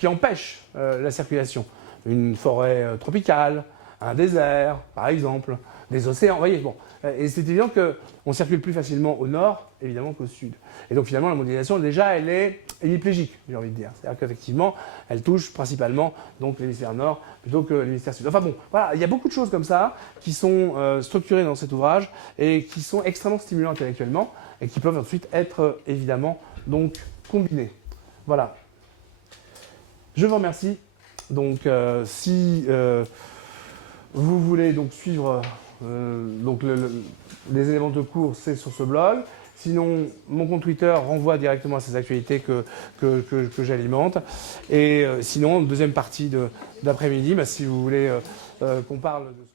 empêchent la circulation. Une forêt tropicale, un désert, par exemple, des océans. Vous voyez, bon. Et c'est évident qu'on circule plus facilement au nord, évidemment, qu'au sud. Et donc finalement, la mondialisation, déjà, elle est hémiplégique, j'ai envie de dire. C'est-à-dire qu'effectivement, elle touche principalement donc l'hémisphère nord plutôt que l'hémisphère sud. Enfin bon, voilà, il y a beaucoup de choses comme ça qui sont structurées dans cet ouvrage et qui sont extrêmement stimulantes intellectuellement et qui peuvent ensuite être évidemment donc combinées. Voilà. Je vous remercie. Donc si vous voulez donc suivre donc les éléments de cours, c'est sur ce blog. Sinon, mon compte Twitter renvoie directement à ces actualités que j'alimente. Et sinon, deuxième partie d'après-midi, bah, si vous voulez qu'on parle de